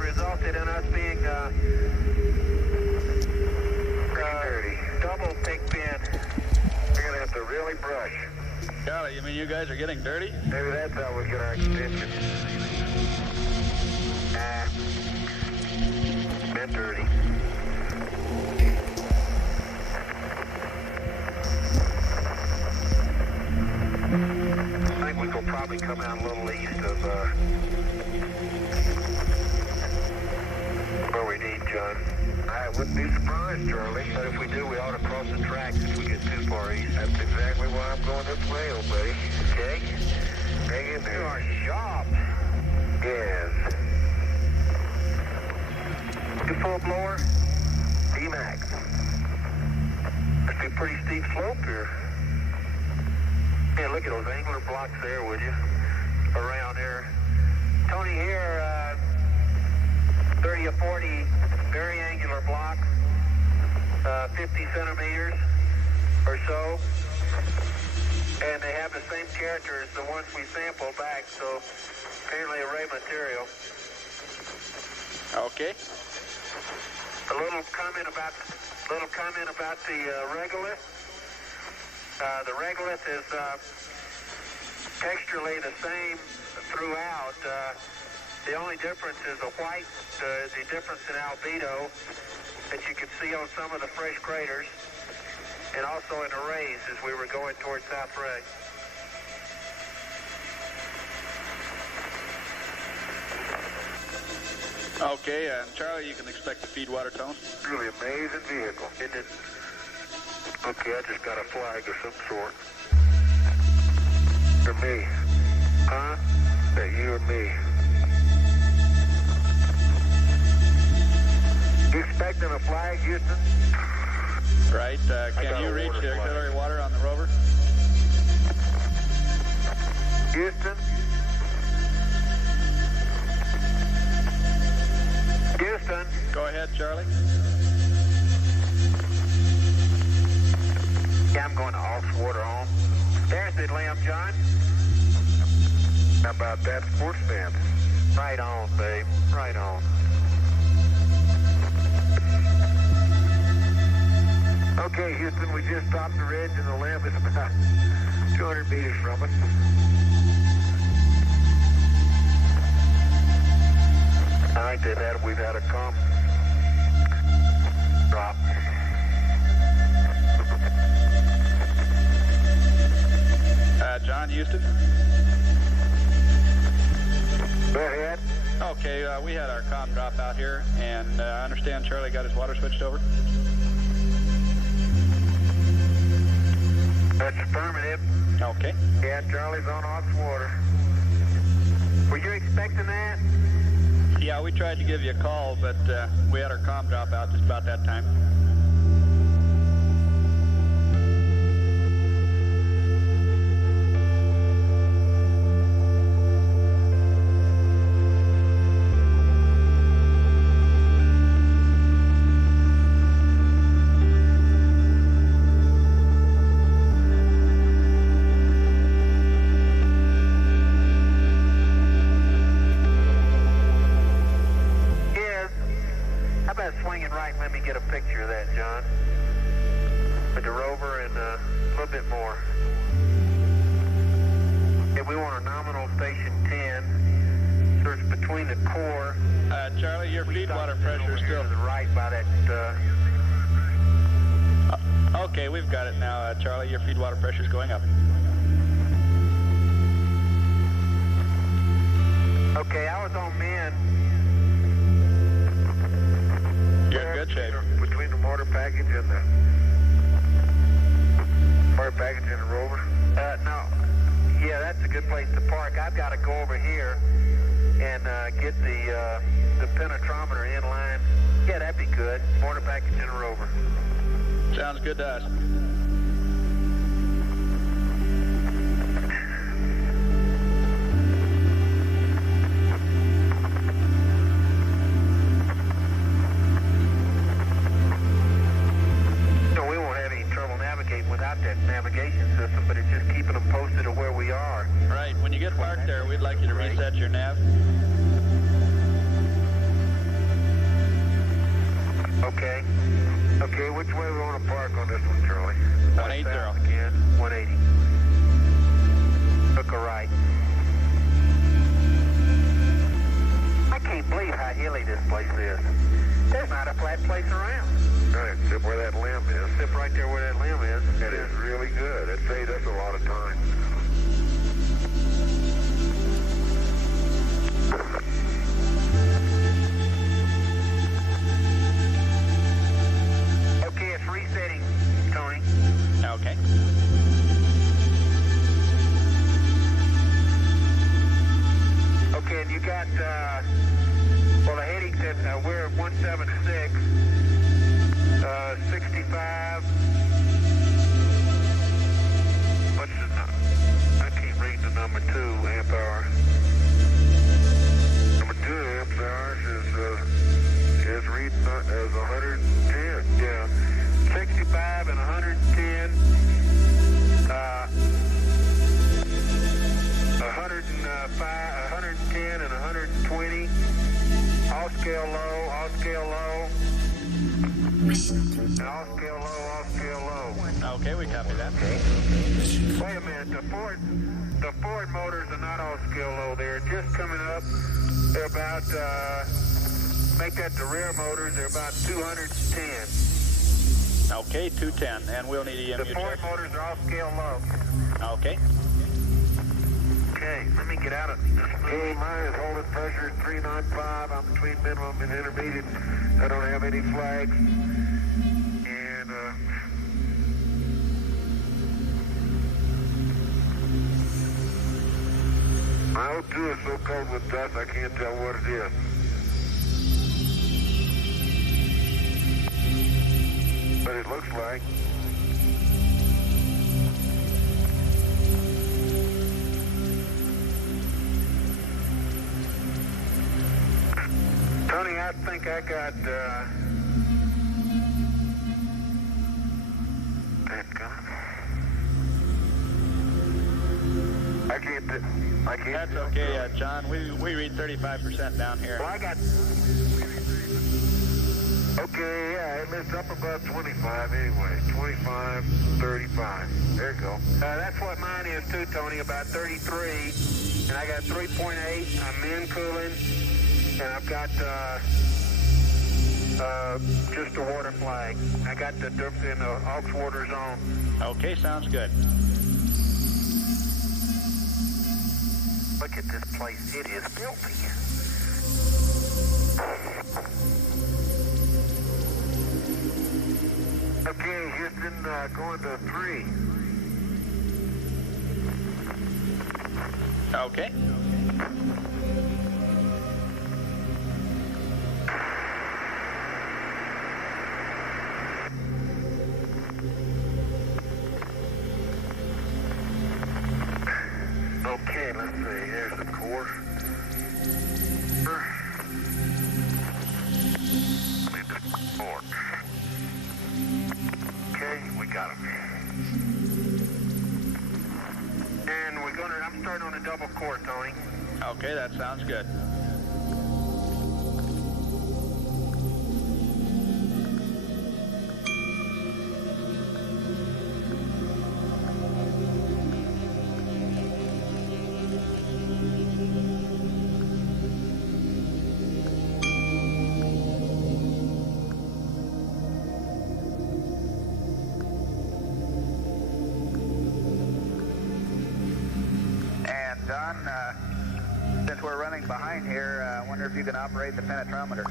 resulted in us being double pig pen. We're going to have to really brush. Golly, you mean you guys are getting dirty? Maybe that's how we get our extension. Been dirty. I think we could probably come out a little east of where we need, John. I wouldn't be surprised, Charlie, but if we do, we ought to cross the tracks if we get too far east. That's exactly why I'm going this way, old buddy. Okay? Hang in there. You are sharp. Yes. You full blower? D-Max. Must be a pretty steep slope here. Yeah, look at those angler blocks there, would you? Around there. Tony, here, 30 or 40 very angular blocks, 50 centimeters or so. And they have the same character as the ones we sampled back, so apparently array material. Okay. A little comment about the regolith. The regolith is texturally the same throughout. The only difference is the white, the difference in albedo that you can see on some of the fresh craters, and also in the rays as we were going towards South Ray. Okay, and Charlie, you can expect the feed water tone. Really amazing vehicle, isn't it? Okay, I just got a flag of some sort. For me. Huh? That you or me. You expecting a flag, Houston? Right. Can you reach the auxiliary water on the rover? Houston? Houston? Go ahead, Charlie. Yeah, I'm going to off water on. There's the lamp, John. How about that sports fan? Right on, babe. Right on. Okay, Houston, we just stopped the ridge and the lamp is about 200 meters from us. I think we've had a comp drop. John, Houston? Go ahead. Okay, we had our comm drop out here, and I understand Charlie got his water switched over. That's affirmative. Okay. Yeah, Charlie's on off water. Were you expecting that? Yeah, we tried to give you a call, but we had our comm drop out just about that time. Swinging right, let me get a picture of that, John. With the rover and a little bit more. If we want a nominal station 10, so it's between the core. Charlie, your feed water pressure is still to the right by that. Okay, we've got it now, Charlie. Your feed water pressure is going up. Okay, I was on men. You're in good shape. Between the motor package and the rover? No. Yeah, that's a good place to park. I've got to go over here and get the penetrometer in line. Yeah, that'd be good. Motor package and a rover. Sounds good to us. Without that navigation system, but it's just keeping them posted of where we are. Right. When you get parked there, we'd like you to reset your nav. Okay. Okay, which way we want to park on this one, Charlie? 180. South again, 180. Hook a right. I can't believe how hilly this place is. There's not a flat place around. Right, except where that limb is. Except right there where that limb is. That is really good. It saved us a lot of time. Okay, it's resetting, Tony. Okay. Okay, and you got, well, the heading's at, we're at 176, 65. What's the number? I keep reading the number 2 amp hour. Number 2 amp hours is reading as 110. Yeah, 65 and 110. 110 and 120. All scale low, all scale low. And all scale low, all scale low. Okay, we copy that. Wait a minute, the Ford motors are not all scale low. They're just coming up. They're about, make that the rear motors, they're about 210. Okay, 210, and we'll need EMU The Ford check. motors are all scale low. Okay. Okay, let me get out of this. Okay, mine is holding pressure at 395. I'm between minimum and intermediate. I don't have any flags. And, my O2 is so cold with dust, I can't tell what it is. But it looks like. Tony, I think I got, I can't. That's okay, John. We read 35% down here. Well, I got. Okay, yeah, it lifts up above 25 anyway. 25, 35. There you go. That's what mine is too, Tony, about 33. And I got 3.8. I'm in cooling. And I've got just a water flag. I got the in the aux water zone. Okay, sounds good. Look at this place. It is filthy. Okay, Houston, going to 3. Okay. Okay, let's see. Here's the course. Lead the port. Okay, we got him. And I'm starting on a double core, Tony. Okay, that sounds good. Don, since we're running behind here, I wonder if you can operate the penetrometer.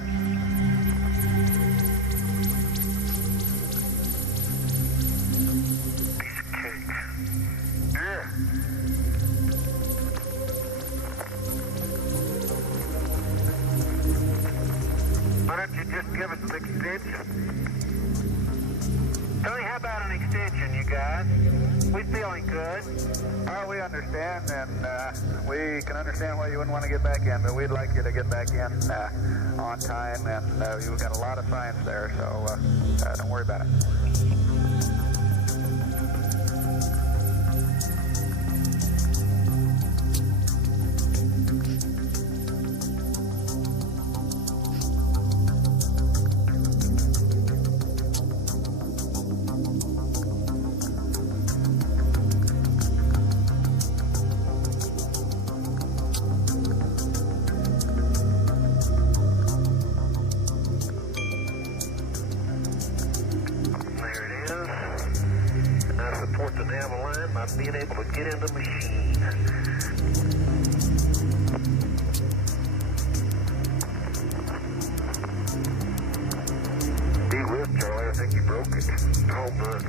Piece of cake. Yeah. Why don't you just give us an extension? Tony, how about an extension, you guys? We feeling good. Oh, we understand, and we can understand why you wouldn't want to get back in, but we'd like you to get back in on time, and you've got a lot of science there, so don't worry about it. nav line by being able to get in the machine. Be with Charlie, I think you broke it. Hold on.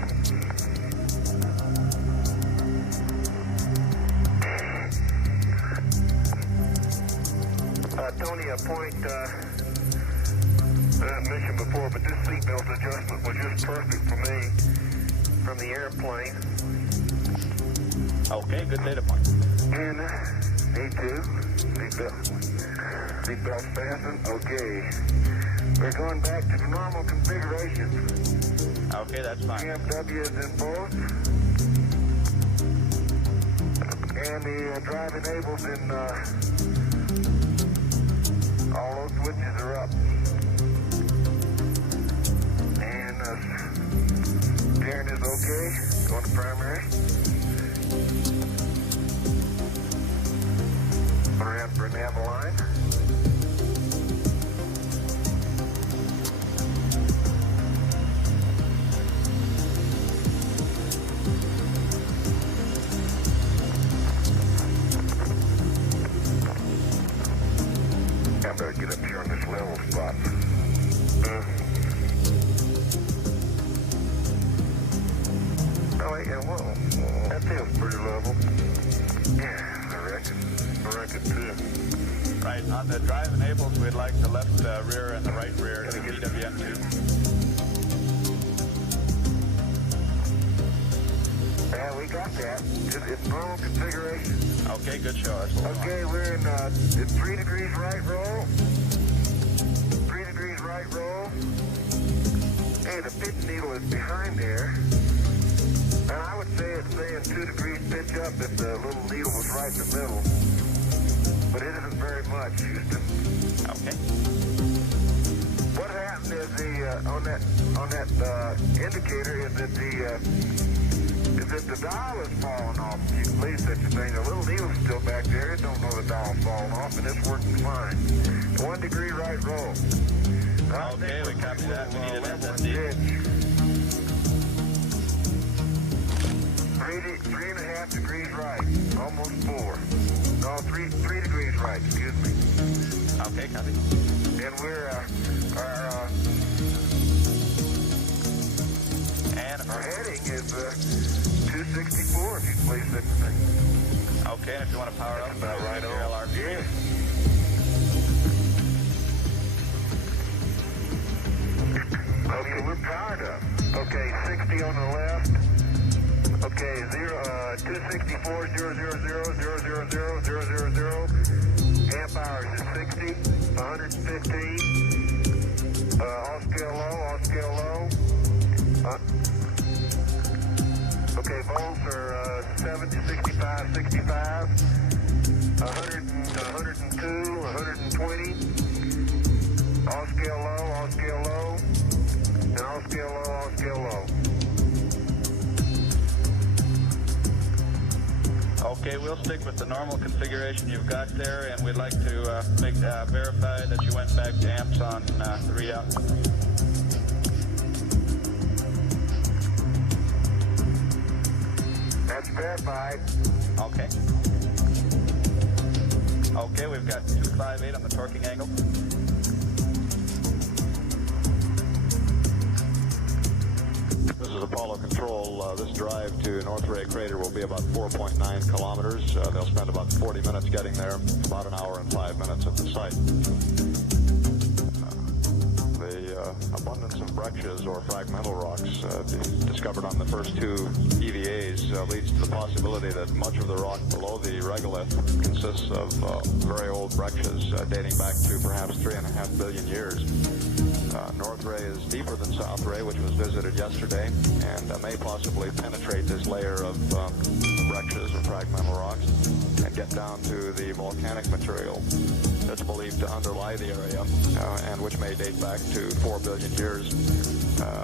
Tony, a point I mentioned before, but this seatbelt adjustment was just perfect for me from the airplane. Okay, good data point. And me too. Seatbelt fastened. Okay. We're going back to the normal configuration. Okay, that's fine. BMW is in both. And the drive enables in all those switches are up. And steering is okay. Going to primary. Around for nav line. I better get up here on this level spot. Oh, yeah, well, that feels pretty level. Yeah, I reckon too. Right, on the drive enables, we'd like the left rear and the right rear to DWM2. Yeah, we got that. It's normal configuration. Okay, good show. That's what we want. Okay, we're in 3 degrees right roll. 3 degrees right roll. Hey, the pitch needle is behind there. And I would say it's saying 2 degrees pitch up if the little needle was right in the middle. But it isn't very much, Houston. Okay. What happened is on that indicator is that the dial is falling off. You can believe such a thing. The little needle's still back there. It don't know the dial's falling off, and it's working fine. 1 degree right roll. Okay, we copy that. We need an SSD. 3.5 degrees right. Almost 4. No, 3 degrees right. Excuse me. Okay, copy. And we're our heading is 264. If you please, such a thing. Okay, and if you want to power up, about right your on. LRP. Yeah. Okay, we're powered up. Okay, 60 on the left. Okay, 264, 000. Amp hours is 60, 115. All scale low. Okay, volts are 70, 65, 65. 100, 102, 120. All scale low. And all scale low. Okay, we'll stick with the normal configuration you've got there, and we'd like to verify that you went back to amps on the readout. That's verified. Okay. Okay, we've got 258 on the torquing angle. This is Apollo Control. This drive to North Ray Crater will be about 4.9 kilometers. They'll spend about 40 minutes getting there, about an hour and 5 minutes at the site. The abundance of breccias or fragmental rocks discovered on the first 2 EVAs leads to the possibility that much of the rock below the regolith consists of very old breccias dating back to perhaps 3.5 billion years. North Ray is deeper than South Ray, which was visited yesterday, and may possibly penetrate this layer of breccias or fragmental rocks and get down to the volcanic material that's believed to underlie the area and which may date back to 4 billion years.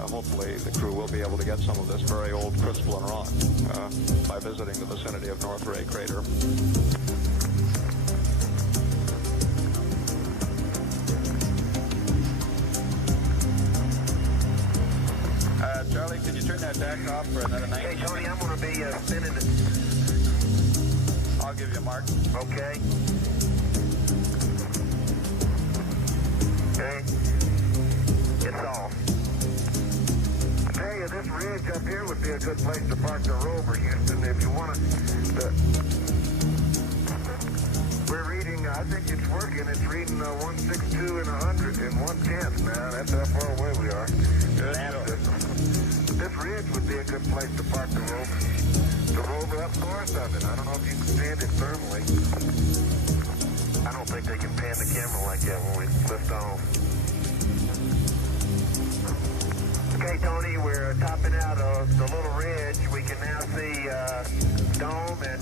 Hopefully the crew will be able to get some of this very old crystalline rock by visiting the vicinity of North Ray Crater. Charlie, could you turn that down back off for another 90. Hey, Tony, I'm going to be spinning it. I'll give you a mark. Okay. Okay. It's off. I tell you, this ridge up here would be a good place to park the rover, Houston, if you want to. We're reading, I think it's working. It's reading 162 and 100 in 1/10 now. That's how far away we are. Good. This ridge would be a good place to park the rover. The rover up north of it. I don't know if you can stand it firmly. I don't think they can pan the camera like that when we lift off. Okay, Tony, we're topping out of the little ridge. We can now see Dome and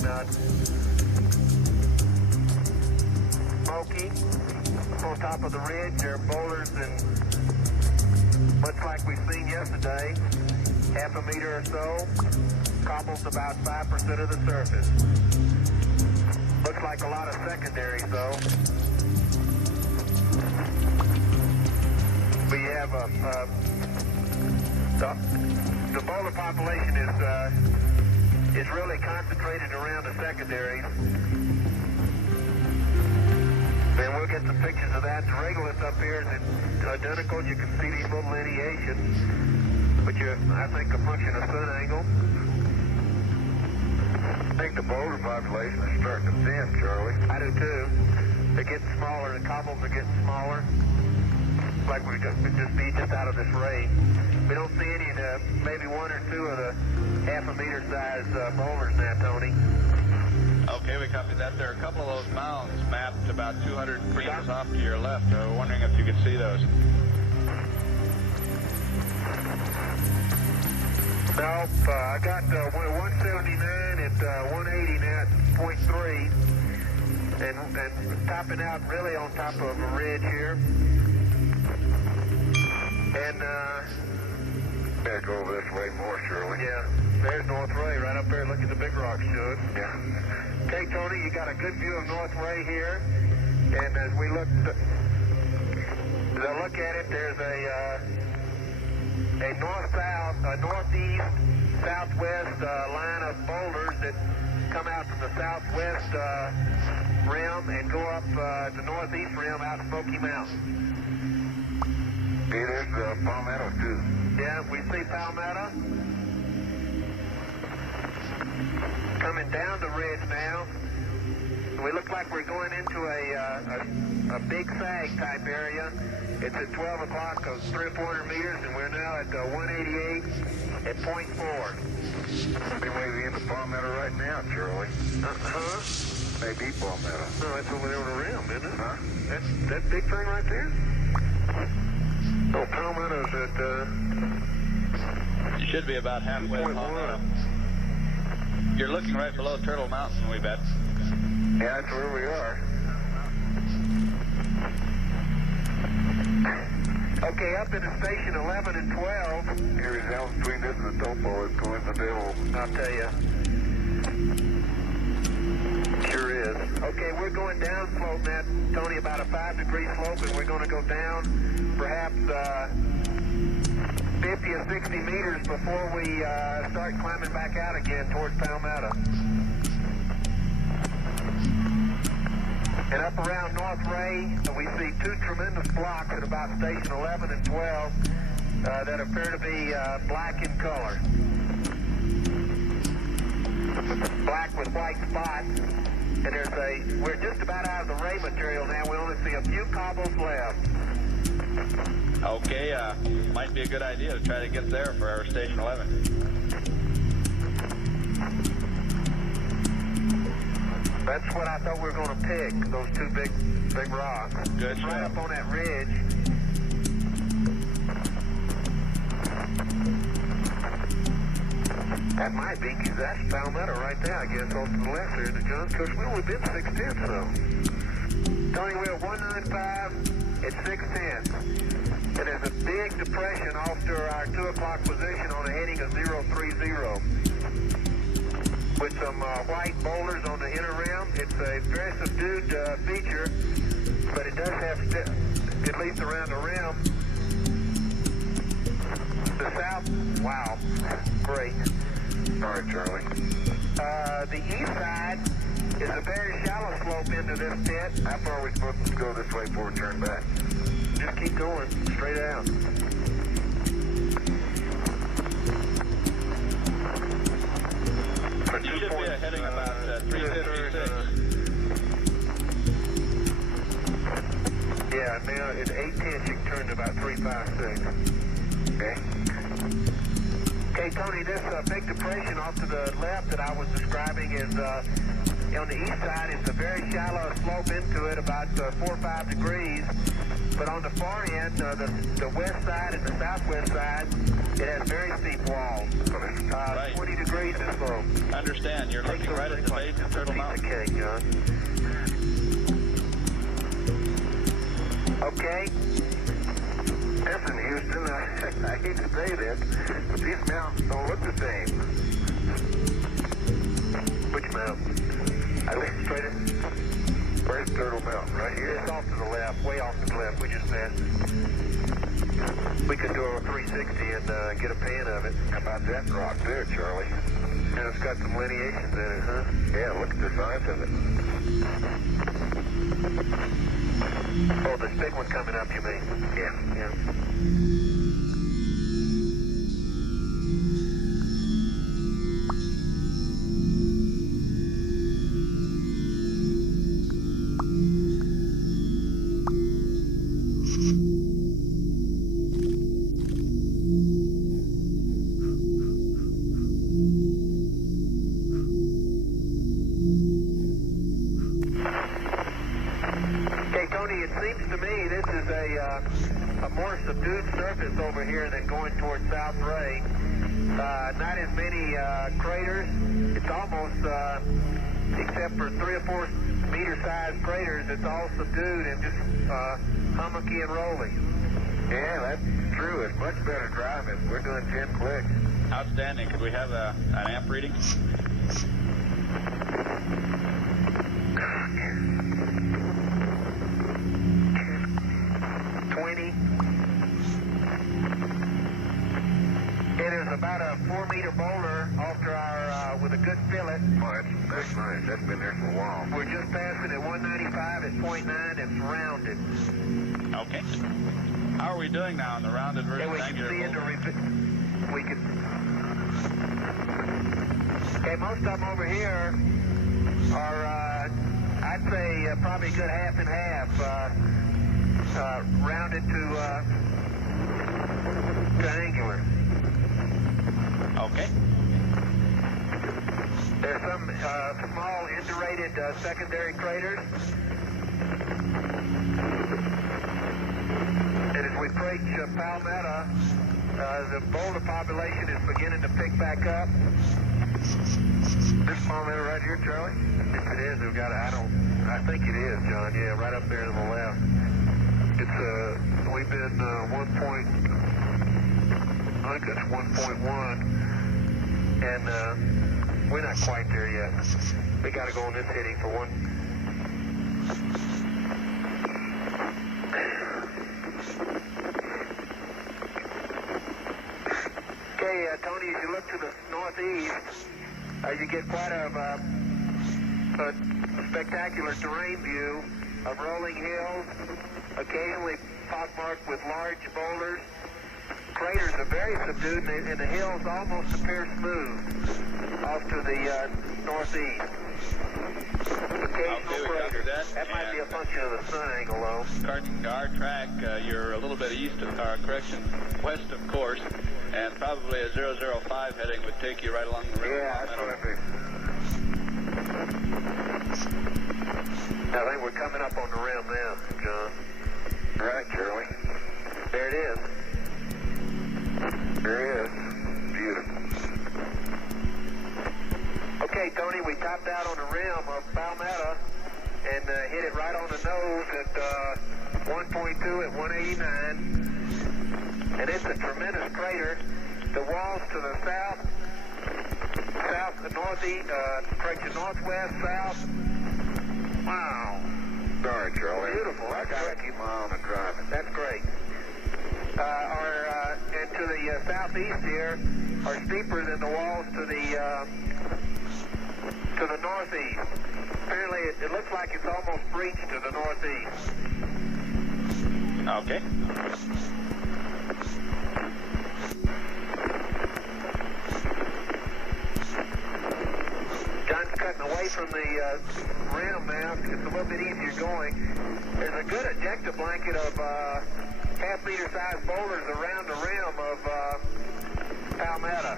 Smoky. On top of the ridge, there are boulders and much like we've seen yesterday, half a meter or so, cobbles about 5% of the surface. Looks like a lot of secondaries though. We have the boulder population is really concentrated around the secondaries. And we'll get some pictures of that. The regolith up here is identical. You can see these little lineations, which are, I think, a function of sun angle. I think the boulder population is starting to thin, Charlie. I do too. They're getting smaller. The cobbles are getting smaller. Like we just be just out of this range. We don't see any of the, maybe one or two of the half a meter size boulders now, Tony. Okay, we copy that. There are a couple of those mounds mapped about 200 meters off to your left. Wondering if you could see those. Nope, I got 179 at 180 now at 0.3. And topping out really on top of a ridge here. And, better go over this way more, Shirley. Yeah, there's North Ray right up there. Look at the big rocks, Shug. Yeah. Okay, Tony, you got a good view of North Ray here. And as we look at it, there's a north-south, a northeast, southwest line of boulders that come out from the southwest rim and go up the northeast rim out Smoky Mountain. Okay, there's Palmetto too. Yeah, we see Palmetto. Coming down the ridge now. We look like we're going into a big sag type area. It's at 12 o'clock, 300 or 400 meters, and we're now at 188 at 0.4. We may be in the Palmetto right now, Charlie. Uh-huh. Maybe Palmetto. No, that's over there on the rim, isn't it? Huh? That's that big thing right there? Oh, Palmetto's at, You should be about halfway to Palmetto. You're looking right below Turtle Mountain, we bet. Yeah, that's where we are. Okay, up into station 11 and 12. Here is out between this and the topo. It's coincidental. I'll tell you. Sure is. Okay, we're going down slope now, Tony, about a 5-degree slope, and we're going to go down perhaps 50 or 60 meters before we start climbing back out again towards Palmetto. And up around North Ray, we see two tremendous blocks at about station 11 and 12 that appear to be black in color. Black with white spots. And we're just about out of the Ray material now. We only see a few cobbles left. Okay, might be a good idea to try to get there for our station 11. That's what I thought we were going to pick, those two big rocks. Good job. Right up on that ridge. That might be, because that's Palmetto right there, I guess, off to the left there, the John, because we only been 6/10, so. Tony, we're at 195 at 6/10. And there's a big depression off to our 2 o'clock position on a heading of 030. With some white boulders on the inner rim. It's a very subdued feature, but it does have, at least around the rim, The south, wow, great. All right, Charlie. The east side is a very shallow slope into this pit. How far are we supposed to go this way before we turn back? Just keep going, straight out. You should be heading about 356. Yeah, now at 810 you can turn to about 356. Okay. Okay, Tony, this big depression off to the left that I was describing is on the east side. It's a very shallow slope into it, about 4 or 5 degrees. But on the far end, the west side and the southwest side, it has very steep walls. Right. 20 degrees in slope. I understand. You're looking right at the base of Turtle Mountain. Okay, John. Okay. Listen, Houston, I hate to say this, but these mountains don't look the same. Which mountain? I think straight in. Where's Turtle Mountain? Right here? It's off to the left, way off to the left. We just passed it. We could do a 360 and get a pan of it. How about that rock there, Charlie? And it's got some lineations in it, huh? Yeah, look at the size of it. Oh, this big one coming up, you mean? Yeah. A more subdued surface over here than going towards South Ray. Not as many craters. It's almost, except for 3 or 4 meter-sized craters, it's all subdued and just hummocky and rolling. Yeah, that's true. It's much better driving. We're doing 10 clicks. Outstanding. Could we have an amp reading? 20. It is about a 4-meter boulder off to our, with a good fillet. Oh, that's nice. That's been there for a while. We're just passing at 195 at 0.9. It's rounded. Okay. How are we doing now on the rounded versus Yeah, we can angular see into boulder? we can. Okay, most of them over here are, I'd say, probably a good half and half. Rounded to angular. Okay. There's some small indurated secondary craters. And as we approach Palmetto, the boulder population is beginning to pick back up. This Palmetto right here, Charlie? If it is, we've got I think it is, John. Yeah, right up there to the left. It's we've been 1. I think it's 1.1, and we're not quite there yet. We got to go on this hitting for one. Okay, Tony, as you look to the northeast, you get quite a spectacular terrain view of rolling hills, occasionally pockmarked with large boulders. Craters are very subdued, and the hills almost appear smooth off to the northeast. Occasional craters. That might be a function of the sun angle, though. According to our track, you're a little bit east of our west of course, and probably a 005 heading would take you right along the river. Yeah, that's what I think. I think we're coming up on the rim now, John. Right, Charlie. There it is. There it is. Beautiful. Okay, Tony, we topped out on the rim of Palmetto and hit it right on the nose at 1.2 at 189. And it's a tremendous crater. The walls to the northwest, south. Wow. Sorry, Charlie. Beautiful. I gotta keep my eye on the driving. That's great. And to the south southeast here are steeper than the walls to the northeast. Apparently, it looks like it's almost breached to the northeast. Okay. John's cutting away from the rim now. It's a little bit easier going. There's a good ejecta blanket of half-meter size boulders around the rim of Palmetto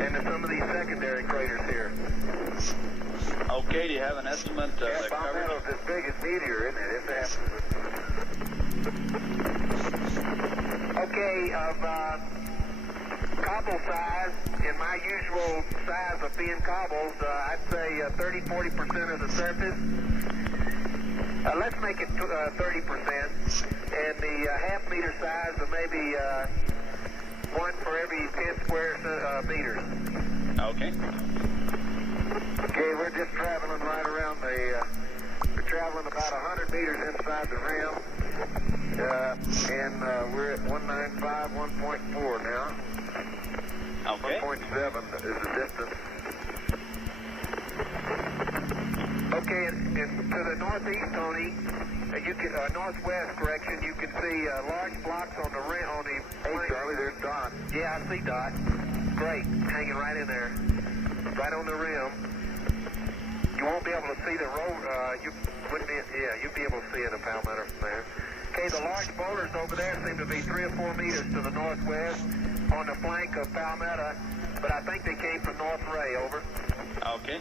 and some of these secondary craters here. Okay, do you have an estimate of the coverage? Palmetto's as big as Meteor, isn't it? It's absolute. Okay, of cobble size, in my usual size of being cobbles, I'd say 30-40% of the surface. Let's make it 30%, and the half-meter size of maybe one for every 10 square meters. Okay. Okay, we're just traveling right around we're traveling about 100 meters inside the rim, and we're at 195, 1.4 now. Okay. 1.7 is the distance. Okay, and to the northeast, Tony, you can northwest correction. You can see large blocks on the rim. Hey, Charlie, there's Dot. Yeah, I see Dot. Great, hanging right in there, right on the rim. You won't be able to see the road. You'd be able to see in a Palmetto from there. Okay, the large boulders over there seem to be 3 or 4 meters to the northwest on the flank of Palmetto, but I think they came from North Ray. Over. Okay.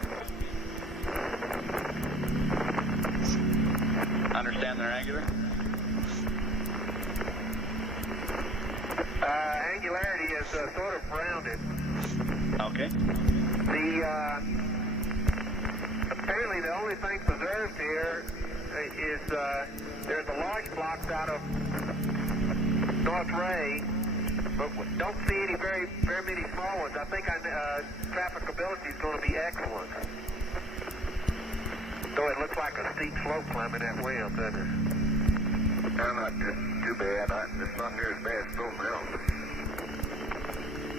Understand their angular? Angularity is sort of rounded. Okay. Apparently the only thing preserved here is there's the large blocks out of North Ray, but don't see any very many small ones. I think trafficability is going to be excellent. Though it looks like a steep slope climbing that rim, doesn't it? No, not just too bad. It's not near as bad as Stone Mountain.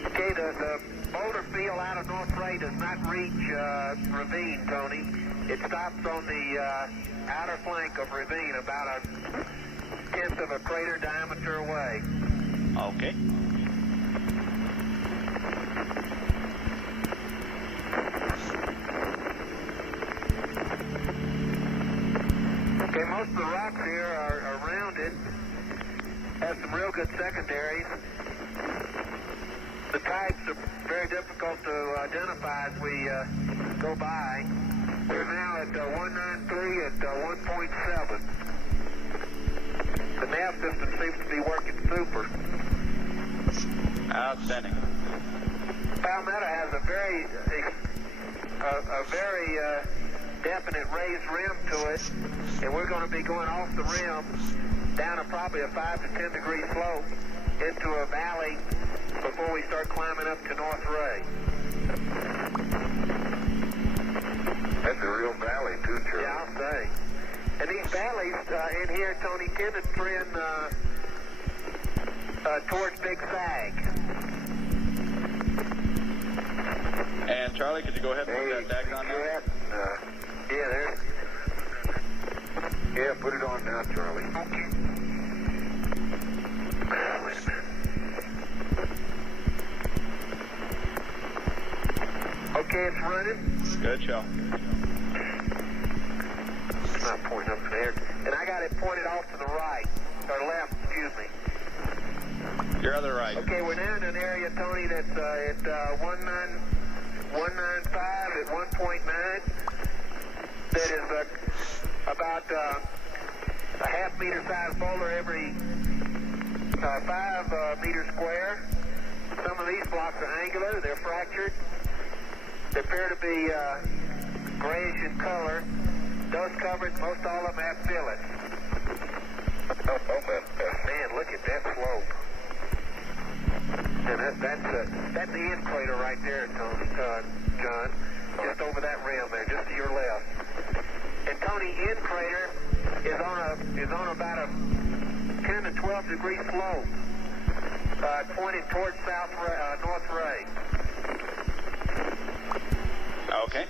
Okay, the boulder field out of North Ray does not reach Ravine, Tony. It stops on the outer flank of Ravine, about a 1/10 of a crater diameter away. Okay. Okay, most of the rocks here are rounded, have some real good secondaries. The types are very difficult to identify as we go by. We're now at 193 at 1.7. The nav system seems to be working super. Outstanding. Palmetto has a very definite raised rim to it, and we're going to be going off the rim down a probably a 5 to 10 degree slope into a valley before we start climbing up to North Ray. That's a real valley too, Charlie. Yeah, I'll say. And these valleys in here, Tony, tend to trend towards Big Sag. And Charlie, could you go ahead and put that tag on now? Yeah, there. Yeah, put it on now, Charlie. Okay. Wait a minute. Okay, it's running. Good show. It's not pointing up there. And I got it pointed off to the right, or left, excuse me. Your other right. Okay, we're now in an area, Tony, that's at 195 at 1.9. That is about a half-meter size boulder every 5 meters square. Some of these blocks are angular. They're fractured. They appear to be grayish in color. Dust covered. Most all of them have fillets. Oh, man, look at that slope. And that's the end crater right there, John. Just over that rim there, just to your left. And Tony, end crater is on about a 10 to 12 degree slope. Pointed towards North Ray. Okay.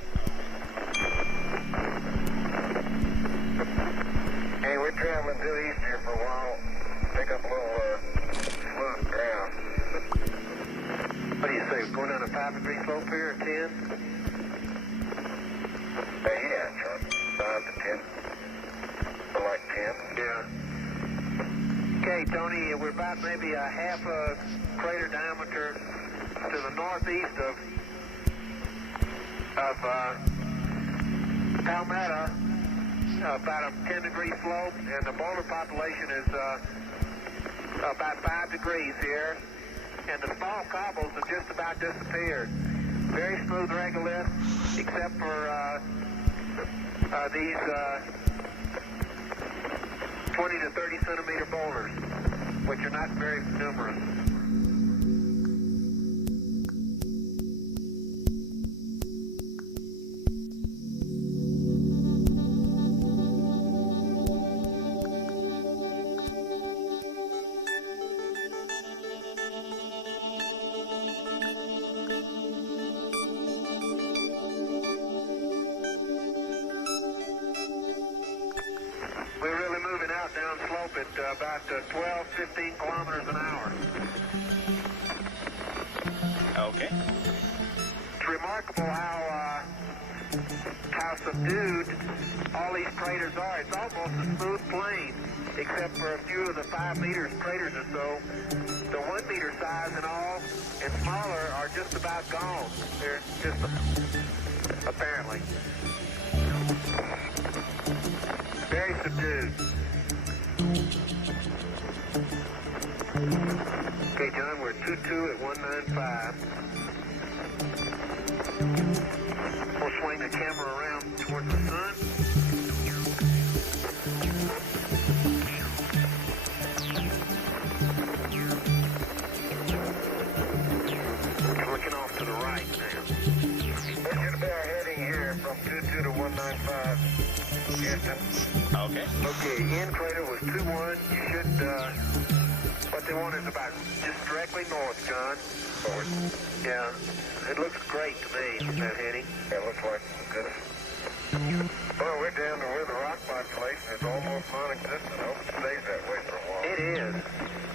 Hey, we're traveling due east here for a while. Pick up a little smooth ground. What do you say? Going down a 5-degree slope here at 10? Yeah, John. 5 to 10. Or like 10. Yeah. Okay, Tony, we're about maybe a half a crater diameter to the northeast of Palmetto, about a 10-degree slope, and the boulder population is about 5 degrees here, and the small cobbles have just about disappeared. Very smooth regolith, except for these 20 to 30 centimeter boulders, which are not very numerous. We're really moving out down slope at about 12, 15 kilometers an hour. Okay. It's remarkable how subdued all these craters are. It's almost a smooth plain, except for a few of the 5 meter craters or so. The 1 meter size and all, and smaller, are just about gone. They're just, apparently. Very subdued. Okay, John, we're 2-2 at 195. We'll swing the camera around towards the sun. We're looking off to the right now. That should be our heading here from 2-2 to 195. Houston. Okay. Okay, end crater was 2-1. You should, what they want is about just directly north, John. North. Yeah, it looks great to me, that heading. Yeah, it looks like good. Well, we're down to where the rock population is almost non-existent. I hope it stays that way for a while. It is.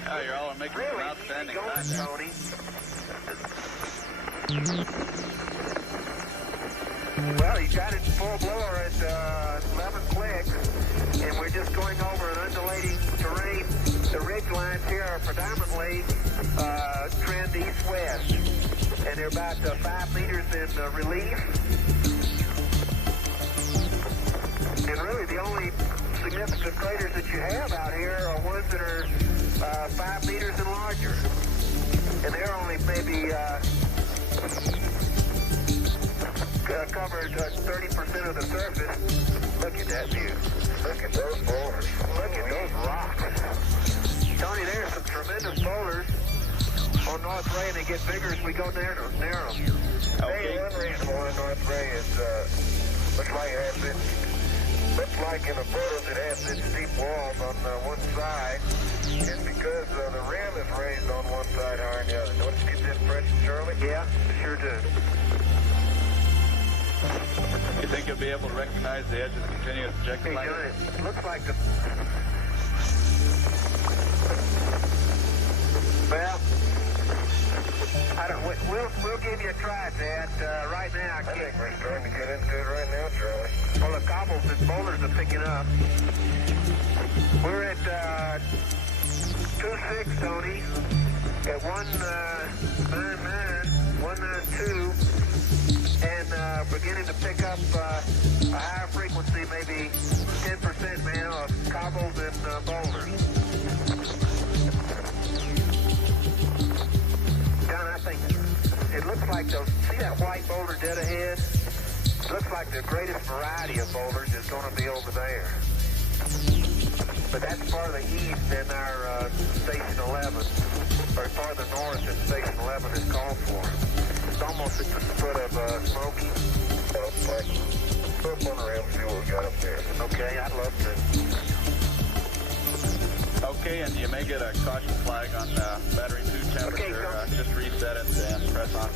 Oh, you're all making some outstanding time there. Tony. Well, you got it full blower at 11 clicks, and we're just going over an undulating terrain. The ridge lines here are predominantly trend east-west, and they're about 5 meters in relief. And really, the only significant craters that you have out here are ones that are 5 meters and larger, and they're only maybe covered 30% of the surface. Look at that view. Look at those boulders. Look at those rocks. Tony, there's some tremendous boulders on North Ray, and they get bigger as we go near them. Okay. Hey, one reason why North Ray is looks like in the photos it has such steep walls on one side, is because the rim is raised on one side higher than the other. Don't you get that impression, Charlie? Yeah, sure do. You think you'll be able to recognize the edge of the continuous projectile line? It looks like the... Well, we'll give you a try at that right now. I think we're starting to get into it right now, Charlie. Well, the cobbles and boulders are picking up. We're at 2-6, Tony, at 199, 192. And beginning to pick up a higher frequency, maybe 10% now of cobbles and boulders. John, I think it looks like those, see that white boulder dead ahead? It looks like the greatest variety of boulders is going to be over there. But that's farther east than our Station 11, or farther north than Station 11 is called for. It's almost at the foot of Smoky. Put one around and see what we got up there. Okay, I'd love to. Okay, and you may get a caution flag on battery 2 temperature. Okay, just reset it and press on.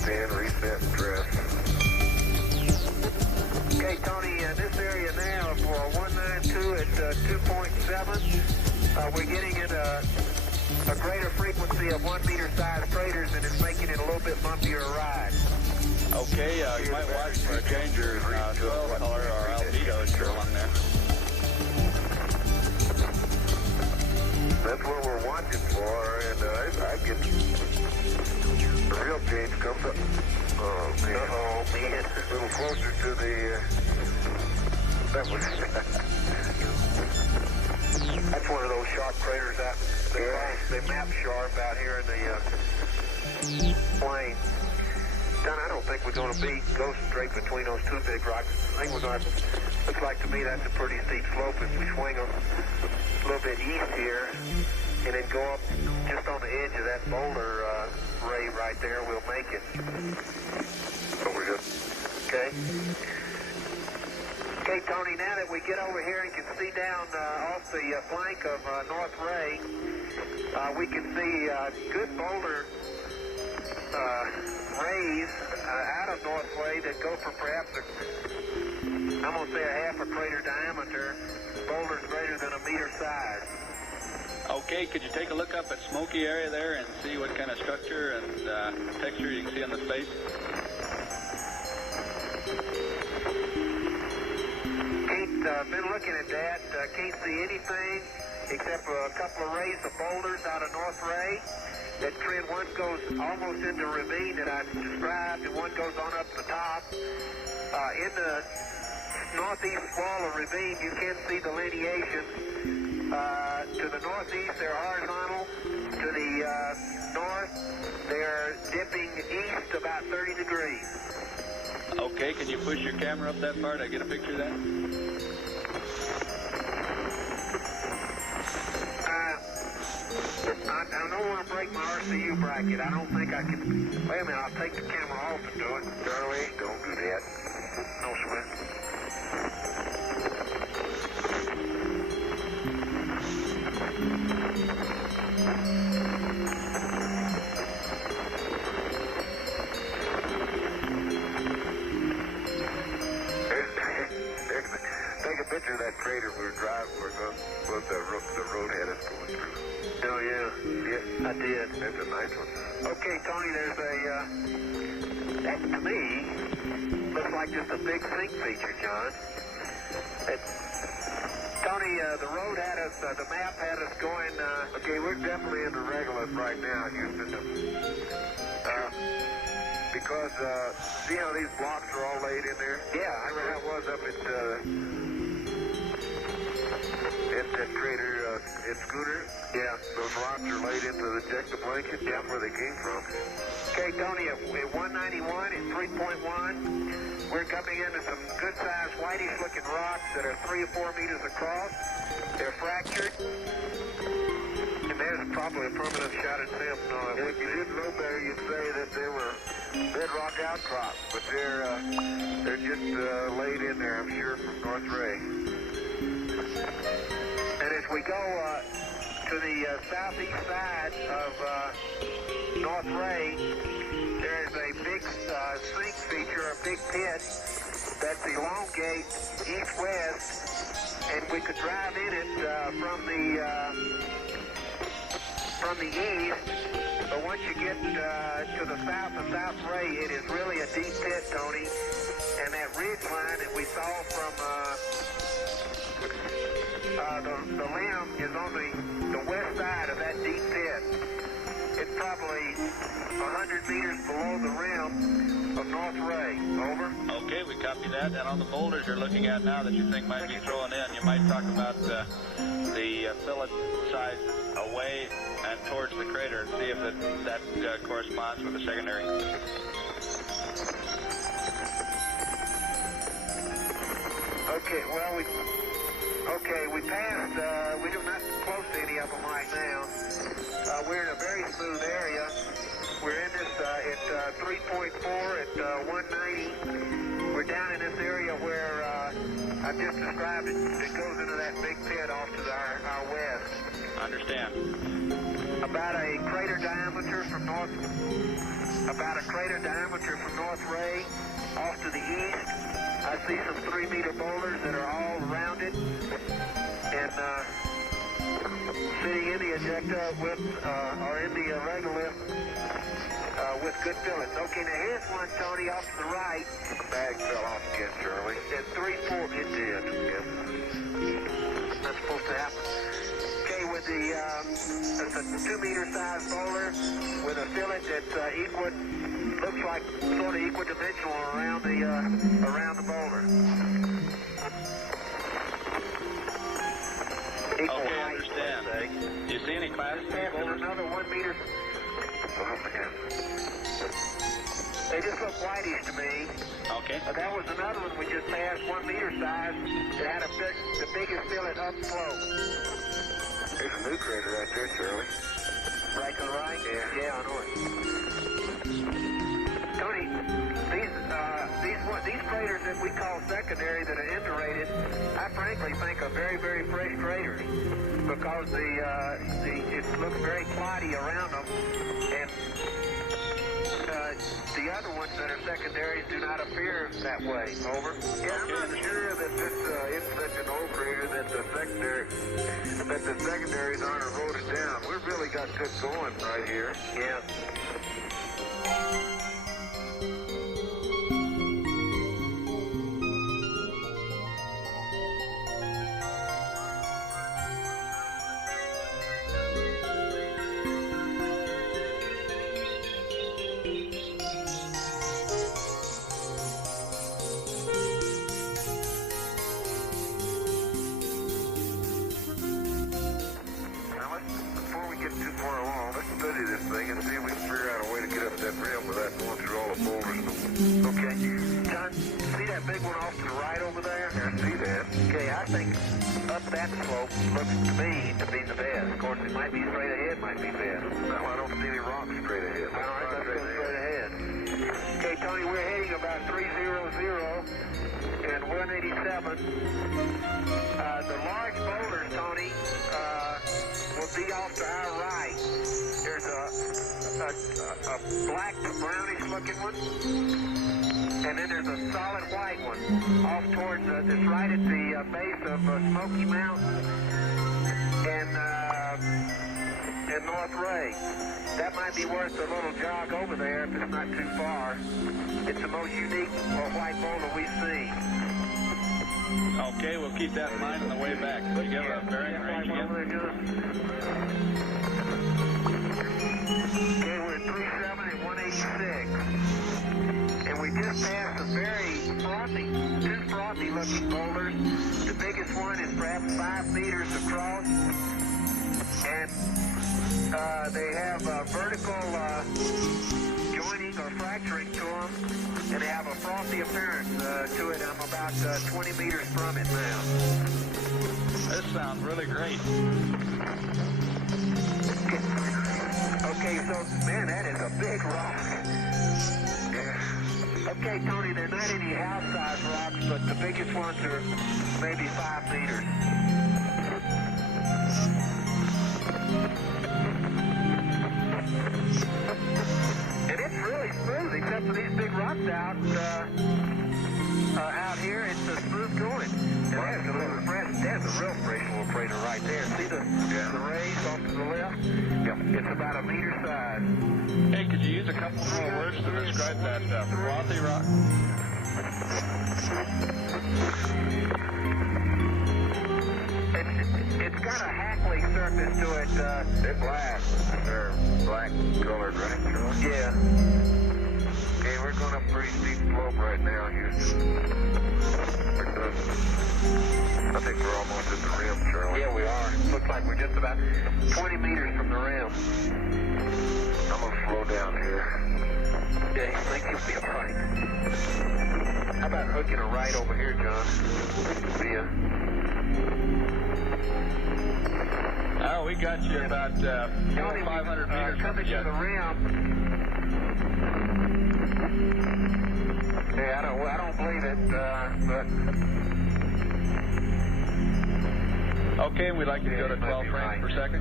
Stand, reset, and press. Okay, Tony, this area now for 192 at 2.7, we're getting in a greater frequency of 1 meter size craters, and it's making it a little bit bumpier ride. Okay, you might watch for a change your 12 color or albedo if you're along there. That's what we're watching for, and I get the real change comes up. Oh, man. Uh-oh, man. A little closer to the... that was... That's one of those sharp craters out. They map sharp out here in the plain. Don, I don't think we're going to go straight between those two big rocks. I think we're going to... Looks like to me that's a pretty steep slope. If we swing a little bit east here and then go up just on the edge of that boulder ray right there, we'll make it. So we're good. Okay. Okay, Tony, now that we get over here and can see down off the flank of North Ray, we can see good boulder rays out of North Ray that go for perhaps I'm going to say a half a crater diameter, boulders greater than a meter size. Okay, could you take a look up at Smoky area there and see what kind of structure and texture you can see on the face? Been looking at that. Can't see anything except for a couple of rays of boulders out of North Ray. That trend, one goes almost into the ravine that I described, and one goes on up the top. In the northeast wall of ravine, you can see delineation. To the northeast, they're horizontal. To the north, they're dipping east about 30 degrees. Okay, can you push your camera up that far to get a picture of that? I don't want to break my RCU bracket. I don't think I can. Wait a minute, I'll take the camera off and do it. Charlie, don't do that. No sweat. Take a picture of that crater we were driving. What the road had us going through. Oh, yeah. Yeah, I did. That's a nice one. Okay, Tony, there's that to me looks like just a big sink feature, John. Tony, the road had us, the map had us going, okay, we're definitely in the regolith right now, Houston. Because, see how these blocks are all laid in there? Yeah, I remember how it was up at that crater at Scooter. Yeah, those rocks are laid into the ejecta blanket. Yeah, where they came from. Okay, Tony, at 191 and 3.1, we're coming into some good-sized whitish-looking rocks that are 3 or 4 meters across. They're fractured. And there's probably a permanent shot at them. If you didn't know better, you'd say that they were bedrock outcrops, but they're just laid in there, I'm sure, from North Ray. And as we go to the southeast side of North Ray, there's a big sink feature, a big pit that's elongate east-west, and we could drive in it from the east. But once you get to the south of South Ray, it is really a deep pit, Tony. And that ridge line that we saw from the limb is on the west side of that deep pit. It's probably 100 meters below the rim of North Ray. Over. Okay, we copy that. And on the boulders you're looking at now that you think might be thrown in, you might talk about the fillet size away and towards the crater and see if that corresponds with the secondary. Okay, well, we passed, we're not close to any of them right now. We're in a very smooth area. We're in this at 3.4 at 190. We're down in this area where I just described it. It goes into that big pit off to our west. Understand. About a crater diameter from North Ray, off to the east. I see some 3-meter boulders that are all rounded and sitting in the ejecta with or in the regolith with good fillets. Okay, now here's one, Tony, off to the right. The bag fell off again, Charlie. At 3-4, it did. Yes. That's supposed to happen. Okay, with that's a 2-meter size boulder with a fillet that's looks like sort of equidimensional around the boulder. Okay, I understand. Do you see any classes? There's another 1 meter. They just look whitish to me. Okay. That was another one we just passed, 1 meter size. It had the biggest fillet upslope. There's a new crater right there, Charlie. Right to the right? Yeah, I know it. Tony, these craters that we call secondary that are indurated, I frankly think are very, very fresh craters because it looks very cloddy around them, and the other ones that are secondaries do not appear that way. Over. Yeah, I'm not sure that this is such an old crater that the secondaries aren't eroded down. We've really got good going right here. Yeah. That slope looks to me to be the best. Of course, it might be straight ahead, might be best. No, I don't see any rocks straight ahead. All right, let's go straight ahead. Okay, Tony, we're heading about 300 and 187. The large boulders, Tony, will be off to our right. There's a black to brownish looking one. And then there's a solid white one off towards it's right at the base of Smoky Mountain and North Ray. That might be worth a little jog over there if it's not too far. It's the most unique white boulder we've seen. Okay, we'll keep that in mind on the way back. Did you give a bearing range again? Okay, we're at 37 and 186. And we just passed some two frothy looking boulders. The biggest one is perhaps 5 meters across. And they have vertical joining or fracturing to them. And they have a frothy appearance to it. I'm about 20 meters from it now. This sounds really great. Okay, so, man, that is a big rock. Okay, Tony, they're not any house-size rocks, but the biggest ones are maybe 5 meters. And it's really smooth, except for these big rocks out here. It's smooth going. And there's a little fresh. There's a real fresh little crater right there. See the rays off to the left? Yeah. It's about a meter size. Hey, could you use a couple more words to describe that frothy rock? It's got a hackly surface to it. They're black. They're black colored, right? Yeah. Okay, we're going up a pretty steep slope right now, Houston. I think we're almost at the rim, Charlie. Yeah, we are. Looks like we're just about 20 meters from the rim. I'm going to slow down here. Yeah, I think you'll be all right. How about hooking a right over here, John? See ya. Oh, we got you about 500 meters from coming to the rim. Hey, I don't believe it, but Okay, we'd like you to go to 12 frames per second.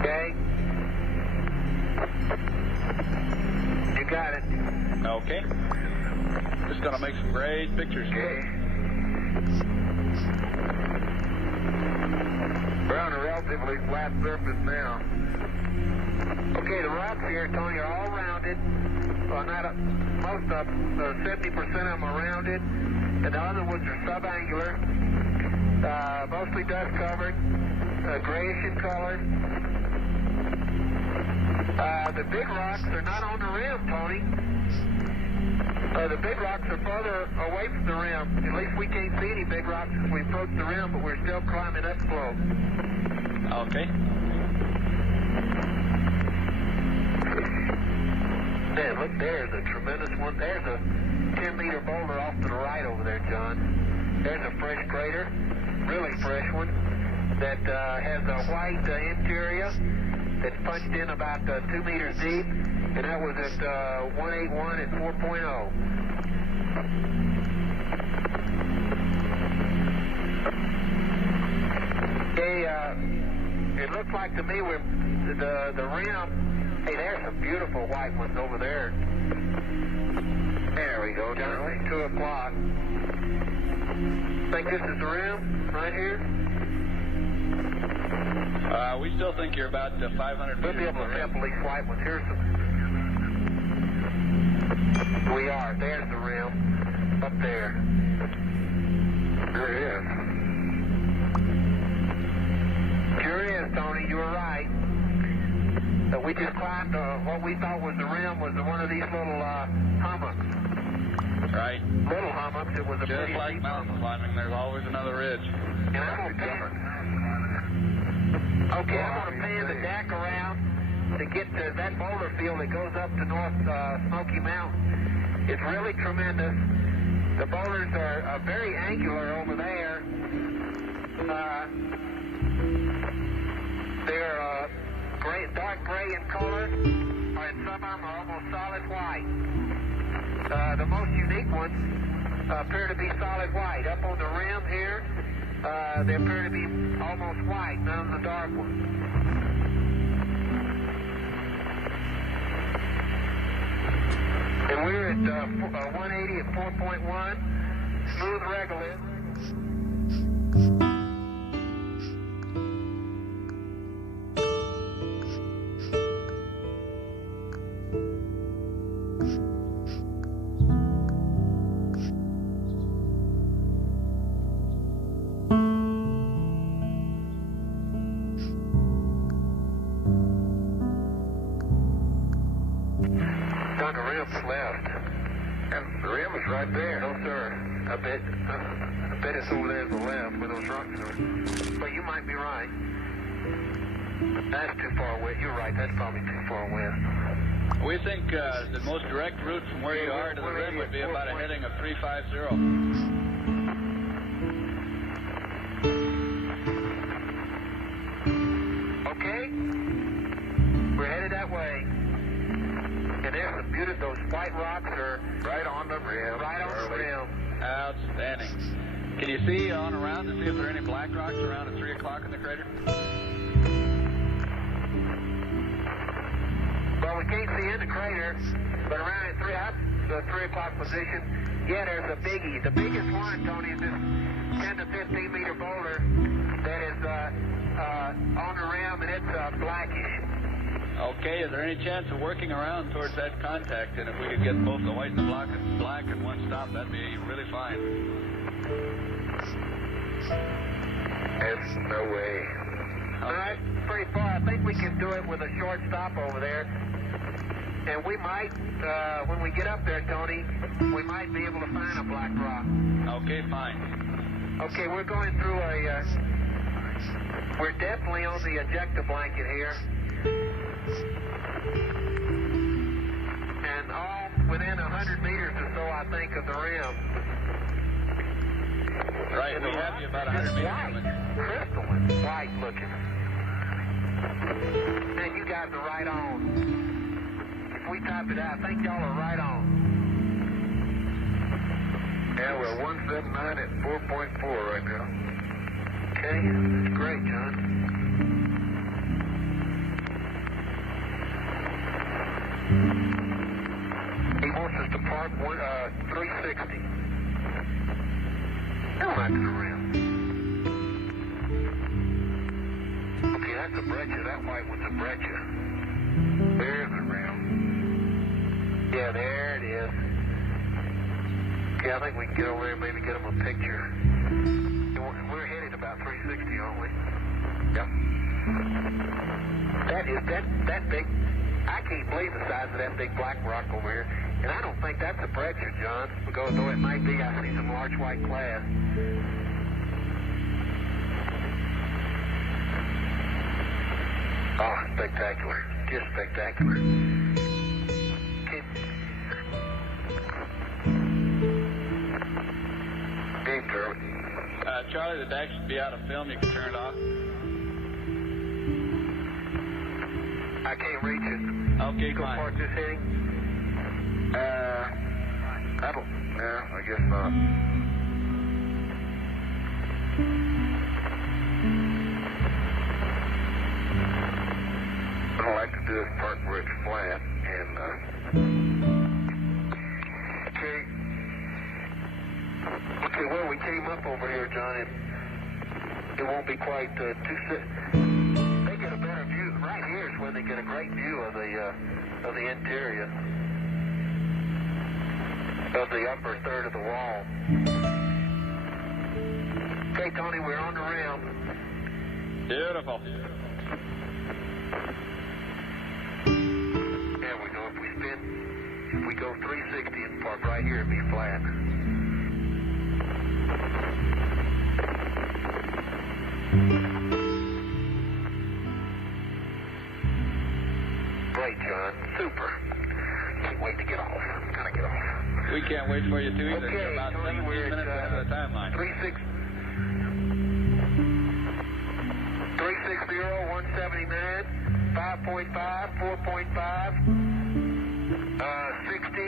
Okay. You got it. Okay. Just going to make some great pictures. Okay. We're on a relatively flat surface now. Okay, the rocks here, Tony, are all rounded. Well, not most of them, 70% of them are rounded, and the other ones are subangular, mostly dust covered, grayish in color. The big rocks are not on the rim, Tony. The big rocks are further away from the rim. At least we can't see any big rocks as we approach the rim, but we're still climbing up slope. Okay. Man, look, there's a tremendous one. There's a 10-meter boulder off to the right over there, John. There's a fresh crater, really fresh one, that has a white interior that's punched in about 2 meters deep, and that was at 181 and 4.0. It looks like to me with the rim. Hey, there's some beautiful white ones over there. There we go, John. It's 2 o'clock. Think this is the rim right here? We still think you're about 500 meters. We'll be able to sample these white ones. Here's some. We are. There's the rim. Up there. There it is. Sure is, Tony. You were right. We just climbed what we thought was the rim was one of these little hummocks. Right. Little hummocks. It was a just pretty like steep mountain hummock. climbing, there's always another ridge. And I'm going to pan the deck around to get to that boulder field that goes up to North Smoky Mountain. It's really tremendous. The boulders are very angular over there. They're dark gray in color, and some of them are almost solid white. The most unique ones appear to be solid white. Up on the rim here, they appear to be almost white, none of the dark ones. And we're at 180 at 4.1, smooth regolith. On the rim's left. And the rim is right there. No, sir. I bet it's over there to the left where those rocks are. But you might be right. That's too far away. You're right. That's probably too far west. We think the most direct route from where you are to the rim would be about a heading of 350. Okay. We're headed that way. And there's some beautiful, those white rocks are right on the rim. Right on the rim. Outstanding. Can you see on around to see if there are any black rocks around at 3 o'clock in the crater? Well, we can't see in the crater, but around at 3 o'clock position, yeah, there's a biggie. The biggest one, Tony, is this 10 to 15 meter boulder that is on the rim, and it's blackish. Okay, is there any chance of working around towards that contact? And if we could get both the white and the black in one stop, that'd be really fine. There's no way. All right, pretty far. I think we can do it with a short stop over there. And we might, when we get up there, Tony, we might be able to find a black rock. Okay, fine. Okay, we're going through we're definitely on the ejecta blanket here. And all within 100 meters or so, I think, of the rim. Right, we have you about 100 meters. White, crystalline, white looking. Man, you guys are right on. If we type it out, I think y'all are right on. Yeah, we're 179 at 4.4 right now. Okay, that's great, John. He wants us to park 360. No, not to the rim. Okay, that's a breccia. That white one's a breccia. There's the rim. Yeah, there it is. Yeah, I think we can get over there and maybe get them a picture. We're headed about 360, aren't we? Yep. That big. I can't believe the size of that big black rock over here. And I don't think that's a breccia, John. Because though it might be, I see some large white class. Oh, spectacular. Just spectacular. Game, Charlie. Charlie, the deck should be out of film. You can turn it off. I can't reach it. Okay, Go fine. park this heading. I don't. Yeah, I guess not. What I like to do is park where it's flat and. Okay, well, we came up over here, John, and it won't be quite too. They get a better view. Right here is where they get a great view of the interior of the upper third of the wall. Okay, Tony, we're on the rim. Beautiful. There we go. If we go 360 and park right here, it'd be flat. Great, John. Super. Can't wait to get off. Gotta get off. We can't wait for you to either. Okay, You're about Tony, 17 we're minutes ahead of the timeline. 360, 179, 5.5, 4.5, 60,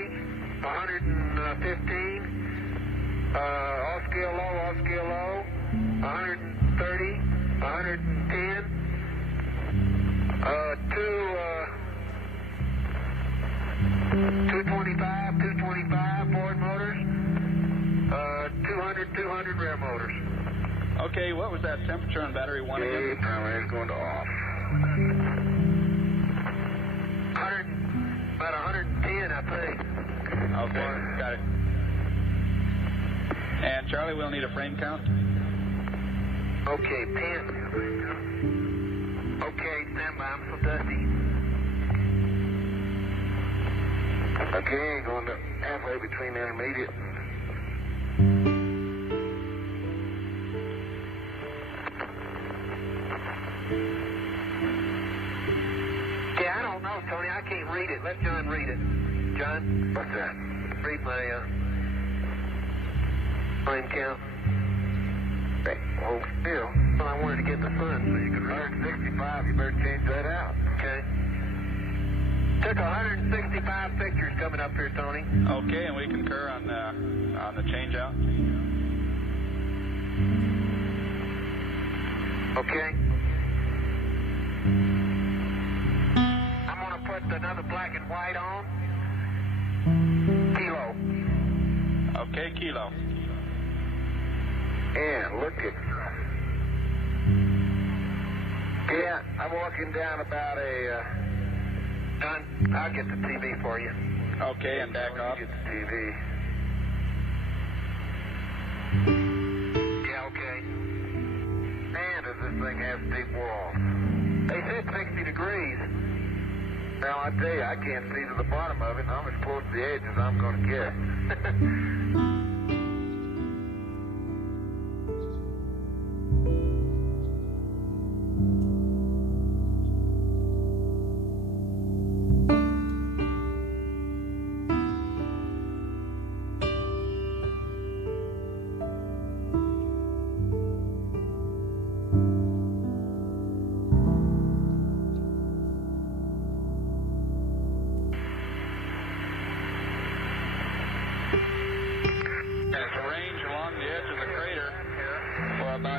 115, off scale low, 130, 110, 225 Ford motors, 200 rear motors. Okay, what was that temperature on battery 1 again? Okay, power is going to off. 100, about 110, I think. Okay, got it. And Charlie, we'll need a frame count. Okay, 10. Okay, stand by. I'm so dusty. Okay, going to halfway between intermediate and... Yeah, I don't know, Tony. I can't read it. Let John read it. John? What's that? Read my, frame count. Okay, hold still. Well, I wanted to get the sun so you could read. 165, you better change that out. Okay. Took 165 pictures coming up here, Tony. Okay, and we concur on the change out. Okay. I'm going to put another black and white on. Kilo. Okay, kilo. Yeah, look at... Yeah, I'm walking down about a... Don, I'll get the TV for you. Okay, and back off. Get the TV. Yeah, okay. Man, does this thing have steep walls. They said 60 degrees. Now, I tell you, I can't see to the bottom of it, and I'm as close to the edge as I'm going to get.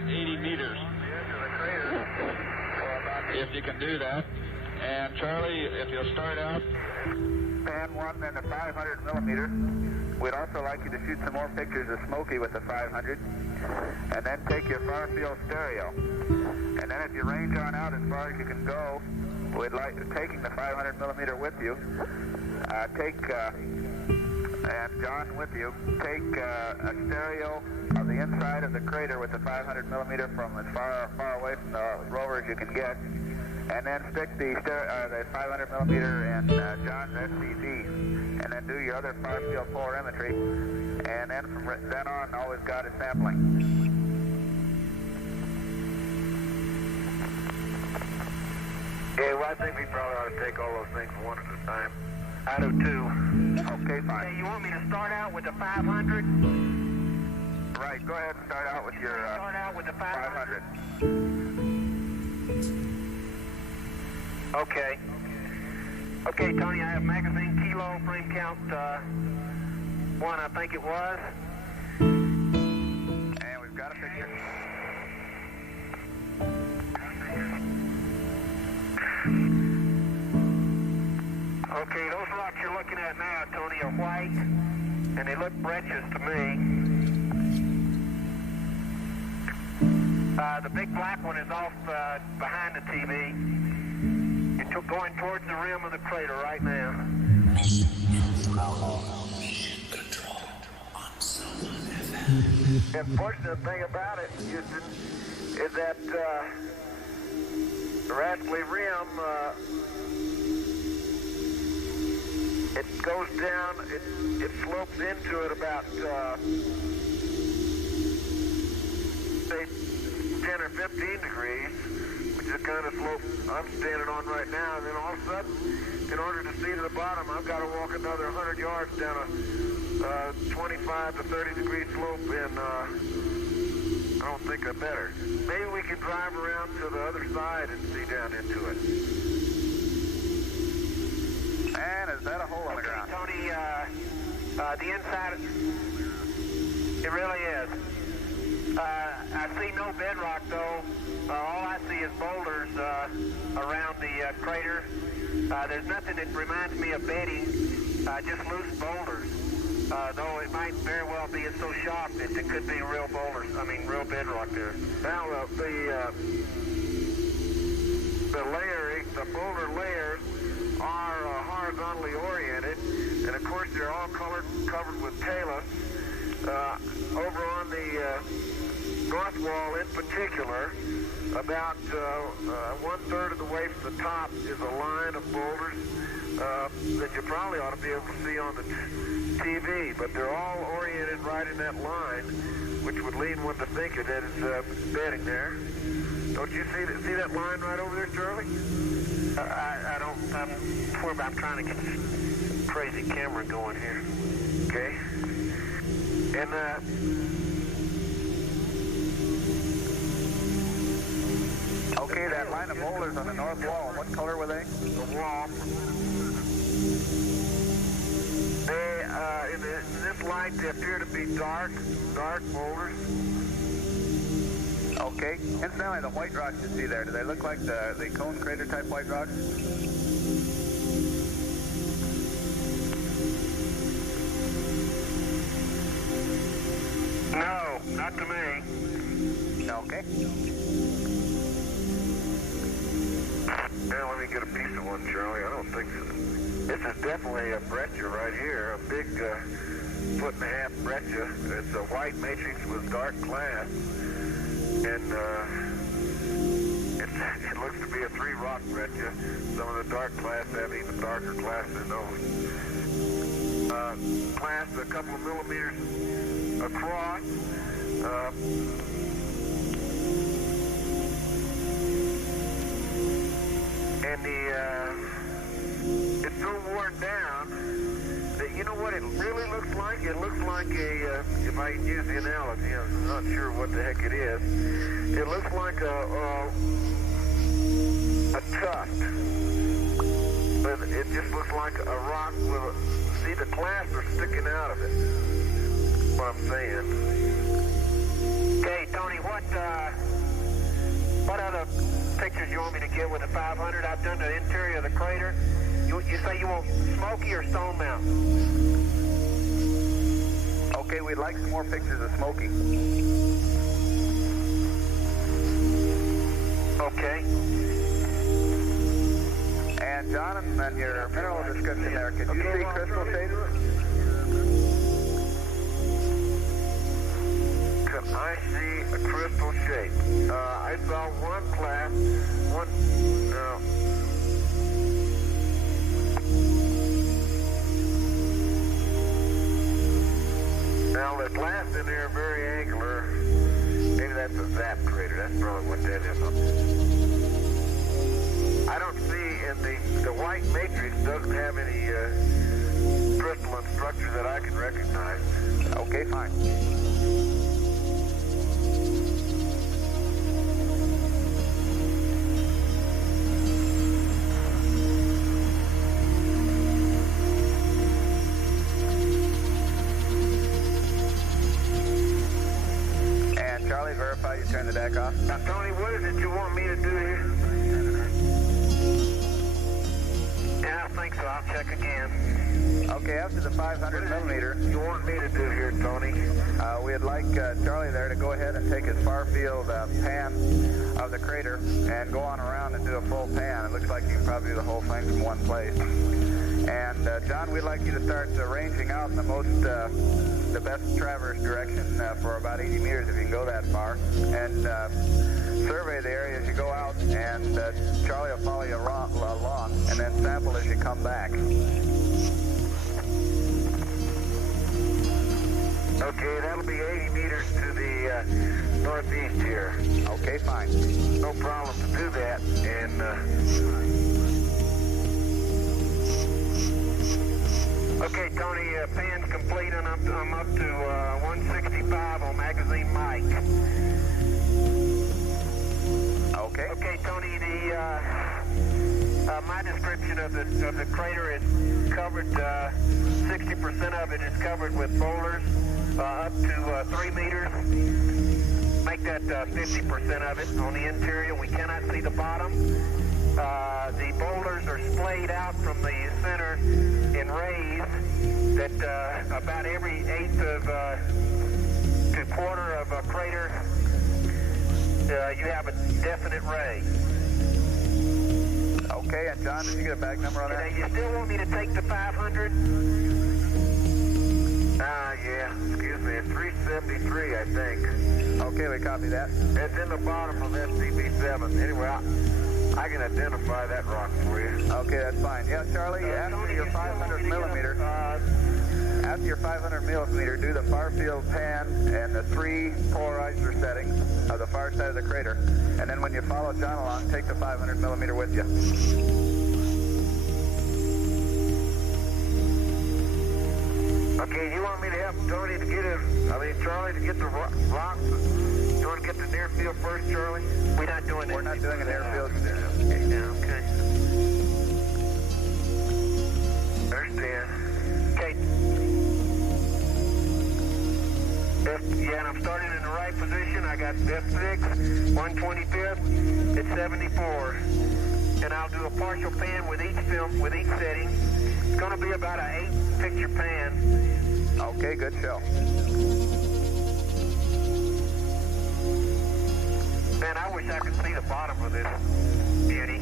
80 meters. If you can do that. And Charlie, if you'll start out. Pan 1 and the 500 millimeter. We'd also like you to shoot some more pictures of Smokey with the 500. And then take your far field stereo. And then if you range on out as far as you can go, we'd like taking the 500 millimeter with you. And John with you, take a stereo of the inside of the crater with the 500 millimeter from as far away from the rover as you can get, and then stick the 500 millimeter in John's SCD, and then do your other far field polarimetry, and then from then on, all we've got is sampling. Yeah, well, I think we probably ought to take all those things one at a time. I do too. Okay, fine. Hey, you want me to start out with the 500? Right, go ahead and start out with your Start out with the 500. 500. Okay. Okay, Tony, I have magazine kilo, frame count 1, I think it was. And we've got a picture. Okay, those rocks you're looking at now, Tony, are white, and they look breccias to me. The big black one is off behind the TV. It's going towards the rim of the crater right now. The unfortunate thing about it, Houston, is that the rascally rim, it goes down, it slopes into it about, say, 10 or 15 degrees, which is the kind of slope I'm standing on right now, and then all of a sudden, in order to see to the bottom, I've got to walk another 100 yards down a 25 to 30 degree slope, and I don't think I better. Maybe we can drive around to the other side and see down into it. And is that a hole in the ground? Tony, the inside, it really is. I see no bedrock, though. All I see is boulders around the crater. There's nothing that reminds me of bedding, just loose boulders. Though it might very well be, it's so sharp that it could be real boulders, real bedrock there. Now, the boulder layers are horizontally oriented, and of course they're all covered with talus. Over on the north wall in particular, about 1/3 of the way from the top is a line of boulders that you probably ought to be able to see on the TV, but they're all oriented right in that line, which would lead one to think that it's bedding there. Don't you see that line right over there, Charlie? I don't. I'm trying to get this crazy camera going here. Okay. And okay, that line of boulders on the north wall. What color were they? The wall. They in this light they appear to be dark boulders. Okay. Incidentally, the white rocks you see there, do they look like the cone crater type white rocks? No, not to me. Okay. Now let me get a piece of one, Charlie. I don't think so. This is definitely a breccia right here, a big 1.5 breccia. It's a white matrix with dark glass, and it looks to be a 3-rock breccia. Some of the dark glass have even darker glass than those. Glass a couple of millimeters across. And it's so worn down that, you know what it really looks like? It looks like if I can use the analogy, I'm not sure what the heck it is. It looks like a tuft. But it just looks like a rock with see the clasps are sticking out of it. That's what I'm saying. Okay, Tony, what you want me to get with the 500? I've done the interior of the crater. You say you want Smoky or Stone Mountain? Okay, we'd like some more pictures of Smoky. Okay. And John, on your mineral description there, could you see crystal shapes? Can I see a crystal shape? I saw one class, now the glass in there very angular. Maybe that's a zap crater. That's probably what that is. I don't see in the white matrix doesn't have any crystalline structure that I can recognize. Okay, fine. And Charlie, verify you turn the deck off. Now, Tony, what is it you want me to do here? Yeah, I think so. I'll check again. Okay, after the 500 millimeter, You want me to do here, Tony? we'd like Charlie there to go ahead and take his far field pan of the crater and go on around and do a full pan. It looks like you can probably do the whole thing from one place. And John, we'd like you to start ranging out in the best traverse direction for about 80 meters if you can go that far, and survey the area as you go out, and Charlie will follow you along and then sample as you come back. Okay, that'll be 80 meters to the northeast here. Okay, fine. No problem to do that. And okay, Tony, pan's complete, and I'm up to 165 on magazine mic. Okay. Okay, Tony, my description of the crater is covered. 60% of it is covered with boulders up to 3 meters. Make that 50% of it on the interior. We cannot see the bottom. The boulders are splayed out from the center in rays that about every eighth of to quarter of a crater you have a definite ray. Okay, and John, did you get a bag number on that? You still want me to take the 500? Yeah, excuse me, it's 373, I think. Okay, we copy that. It's in the bottom of SCB7. Anyway, I can identify that rock for you. Okay, that's fine. Yeah, Charlie, after your 500 millimeter, do the far field pan and the 3 polarizer settings of the far side of the crater. And then when you follow John along, take the 500 millimeter with you. Okay, you want me to help Tony to get Charlie to get the rocks? You want to get the near field first, Charlie? We're not doing it. We're not doing a near field. Okay, yeah, okay. Understand. Okay. Yeah, and I'm starting in the right position. I got F6, 125th, it's 74. And I'll do a partial pan with each film, with each setting. It's going to be about an 8-picture pan. Okay, good show. Man, I wish I could see the bottom of this beauty.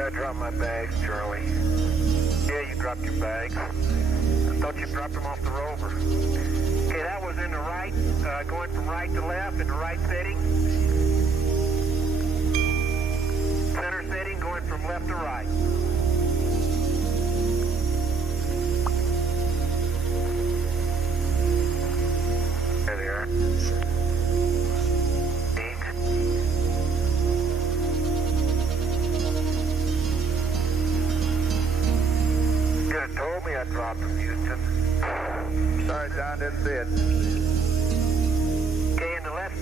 I dropped my bags, Charlie. Yeah, you dropped your bags. I thought you dropped them off the rover. Okay, that was in the right, going from right to left in the right setting. Center setting going from left to right. There they are. You could have told me I dropped them, Houston. Sorry, John, didn't see it. Okay, in the left.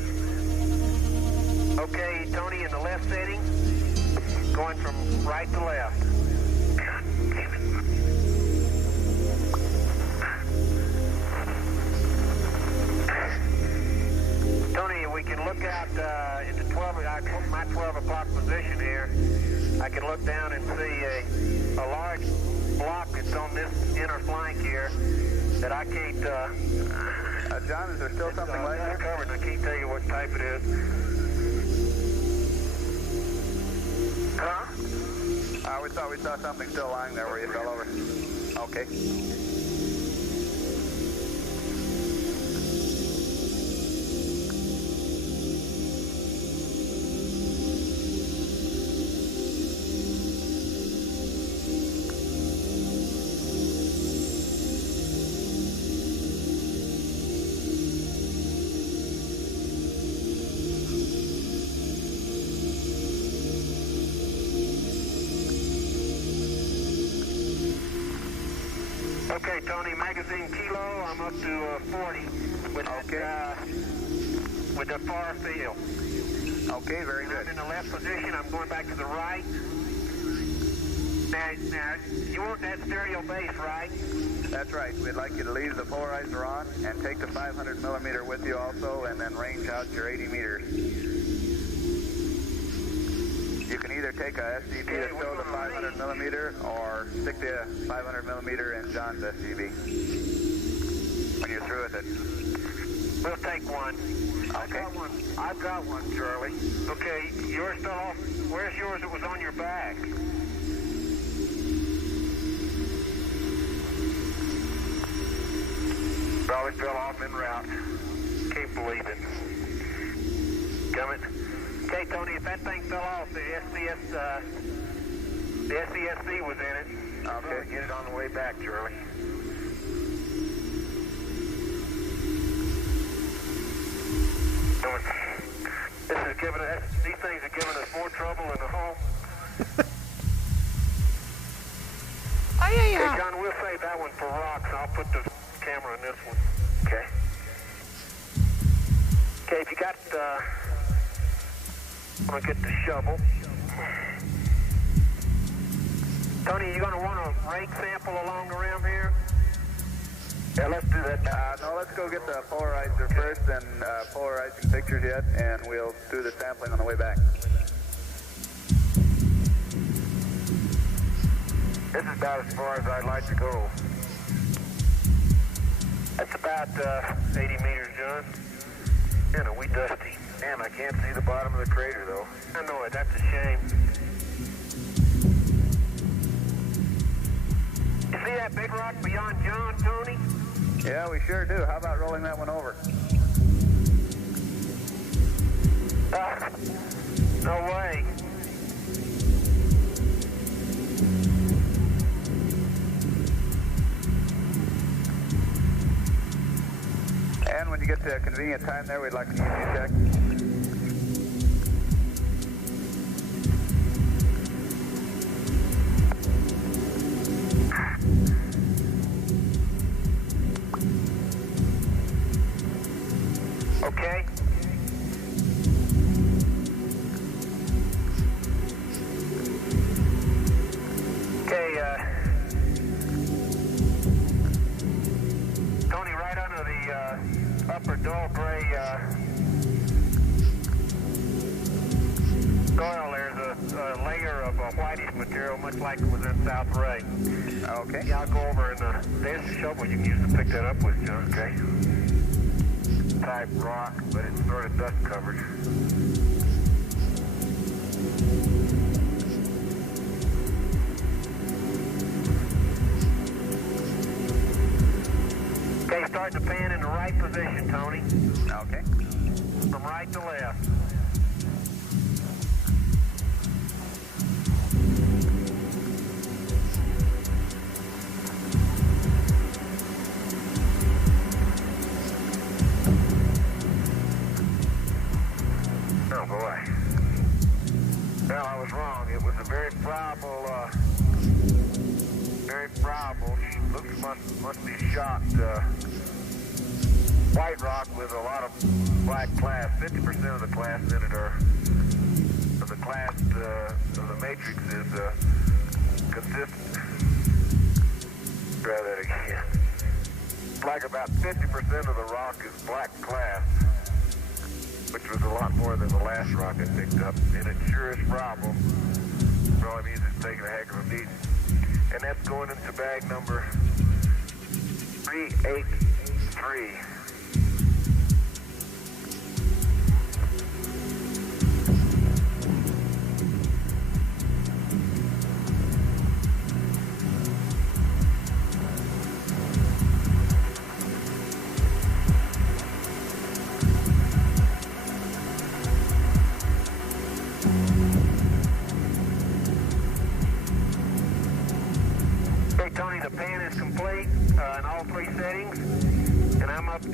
Okay, Tony, in the left setting, going from right to left. God damn it. Tony, we can look out into 12, my 12 o'clock position here. I can look down and see a large block that's on this inner flank here that I can't... John, is there still something laying there? Covered, I can't tell you what type it is. Huh? We thought we saw something still lying there where you fell over. Okay. Okay, Tony, magazine kilo, I'm up to 40 with with the far field. Okay, very good. I'm in the left position, I'm going back to the right. Now, you want that stereo base, right? That's right. We'd like you to leave the polarizer on and take the 500 millimeter with you also, and then range out your 80 meters. You can either take a SCV to show the 500 millimeter or stick the 500 millimeter in John's SCV when you're through with it. We'll take one. Okay. I've got one, Charlie. Okay, yours fell off. Where's yours that was on your back? Probably fell off en route. Can't believe it. Coming. Okay, Tony, if that thing fell off, the SESC was in it. Okay. Get it on the way back, Charlie. These things are giving us more trouble in the home. Okay, John, we'll save that one for rocks. I'll put the camera on this one. Okay. Okay, if you got, I'm gonna get the shovel. Tony, you gonna want a rake sample along the rim here? Yeah, let's do that. No, let's go get the polarizer first and polarizing pictures yet, and we'll do the sampling on the way back. This is about as far as I'd like to go. That's about 80 meters, John. Man, are we dusty. Man, I can't see the bottom of the crater, though. I know it. That's a shame. You see that big rock beyond John, Tony? Yeah, we sure do. How about rolling that one over? No way. And when you get to a convenient time there, we'd like to use you check. Okay. Okay, Tony, right under the upper dull gray soil, there's a layer of whitish material, much like it was in South Ray. Okay. Yeah, I'll go over and there's a shovel you can use to pick that up with, John. Okay. Type rock, but it's sort of dust covered. Okay, start the pan in the right position, Tony. Okay. From right to left. Oh boy. Well, I was wrong. It was a very friable, must be shot, white rock with a lot of black class. 50% of the class in it are, of the class of the matrix is consistent. Try that again. Like about 50% of the rock is black class, which was a lot more than the last rock I picked up, and it sure is probable. Probably means it's taking a heck of a beating. And that's going into bag number 383. Tony, the pan is complete in all three settings, and I'm up to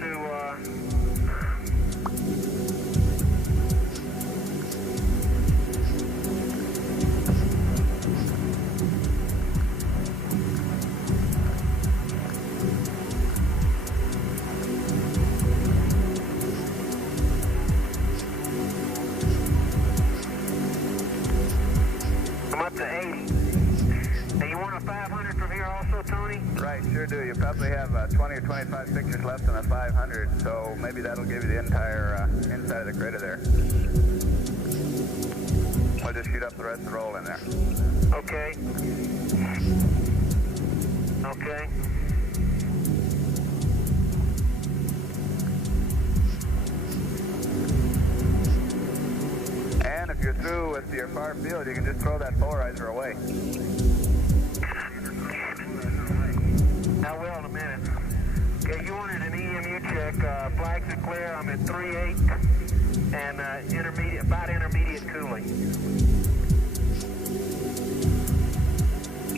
I'm up to 80. Now you want a 500 from here also, Tony? Right, sure do. You probably have 20 or 25 pictures left on a 500, so maybe that'll give you the entire inside of the crater there. We'll just shoot up the rest of the roll in there. Okay. Okay. And if you're through with your far field, you can just throw that polarizer away. I will in a minute. Okay, you wanted an EMU check. Flags are clear. I'm at 3.8 and intermediate, about intermediate cooling.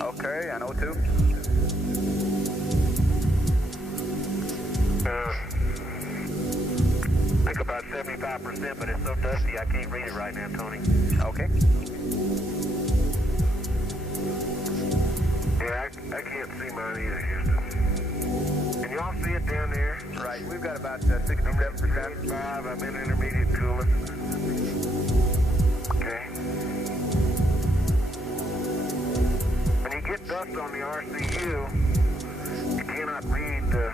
Okay, on O2. I think about 75%, but it's so dusty I can't read it right now, Tony. Okay. Yeah, I can't see mine either, Houston. Can you all see it down there? Right, we've got about 67%. 5, I'm in intermediate cooling. Okay. When you get dust on the RCU, you cannot read the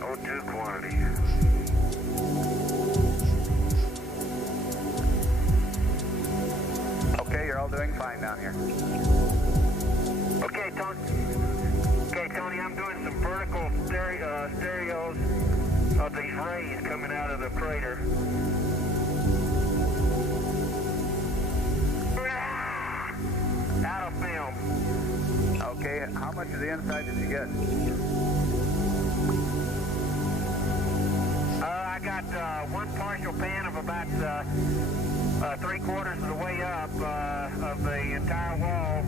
O2 quantity. Okay, you're all doing fine down here. Okay, Tony. Okay, Tony, I'm doing some vertical stereos of these rays coming out of the crater. Out of film. Okay, how much of the inside did you get? I got one partial pan of about 3/4 of the way up of the entire wall,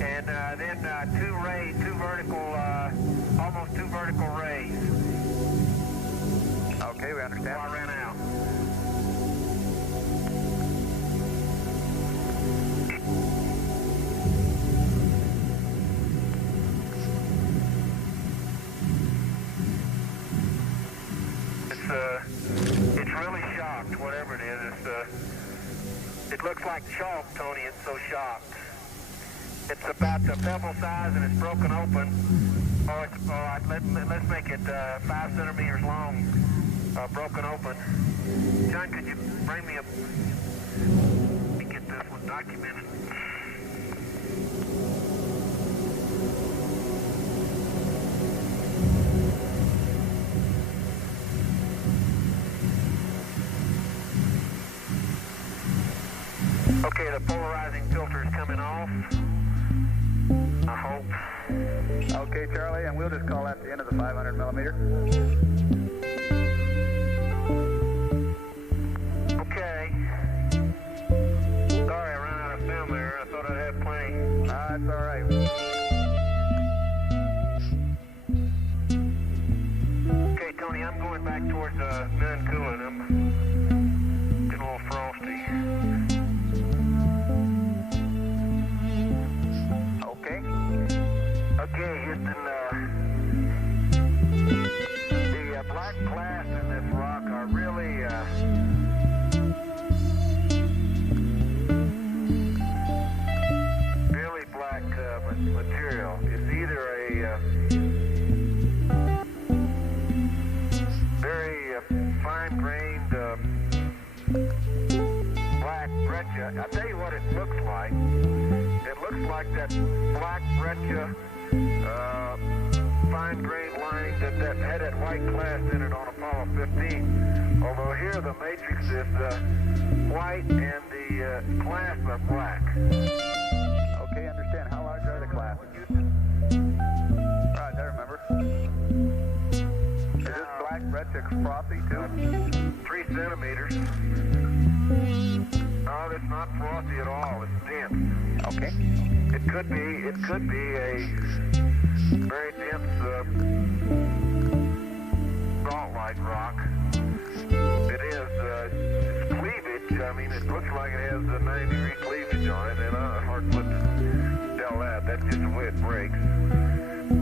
and then two vertical, almost two vertical rays. Okay, we understand. Before I ran out. It's really shocked, whatever it is. It looks like chalk, Tony. It's so shocked. It's about the pebble size and it's broken open. Let's make it 5 centimeters long, broken open. John, could you bring me let me get this one documented. Okay, the polarizing filter is coming off. I hope. Okay, Charlie, and we'll just call that the end of the 500 millimeter. Okay. Sorry, I ran out of film there. I thought I'd have plenty. That's all right. Okay, Tony, I'm going back towards Moon Cooling. I'm getting a little frosty. Okay, Houston, the fine-grained black breccia. I'll tell you what it looks like. It looks like that black breccia fine-grained lining that had that white glass in it on Apollo 15. Although here the matrix is white and the glass are black. Okay, understand. How large are the clasps? Right, I remember. Is this black breccia frothy too? 3 centimeters. No, it's not frothy at all. It's dense. Okay. It could be a very dense salt-like rock. It is its cleavage. I mean, it looks like it has a 90-degree cleavage on it, and hard to tell that. That's just the way it breaks.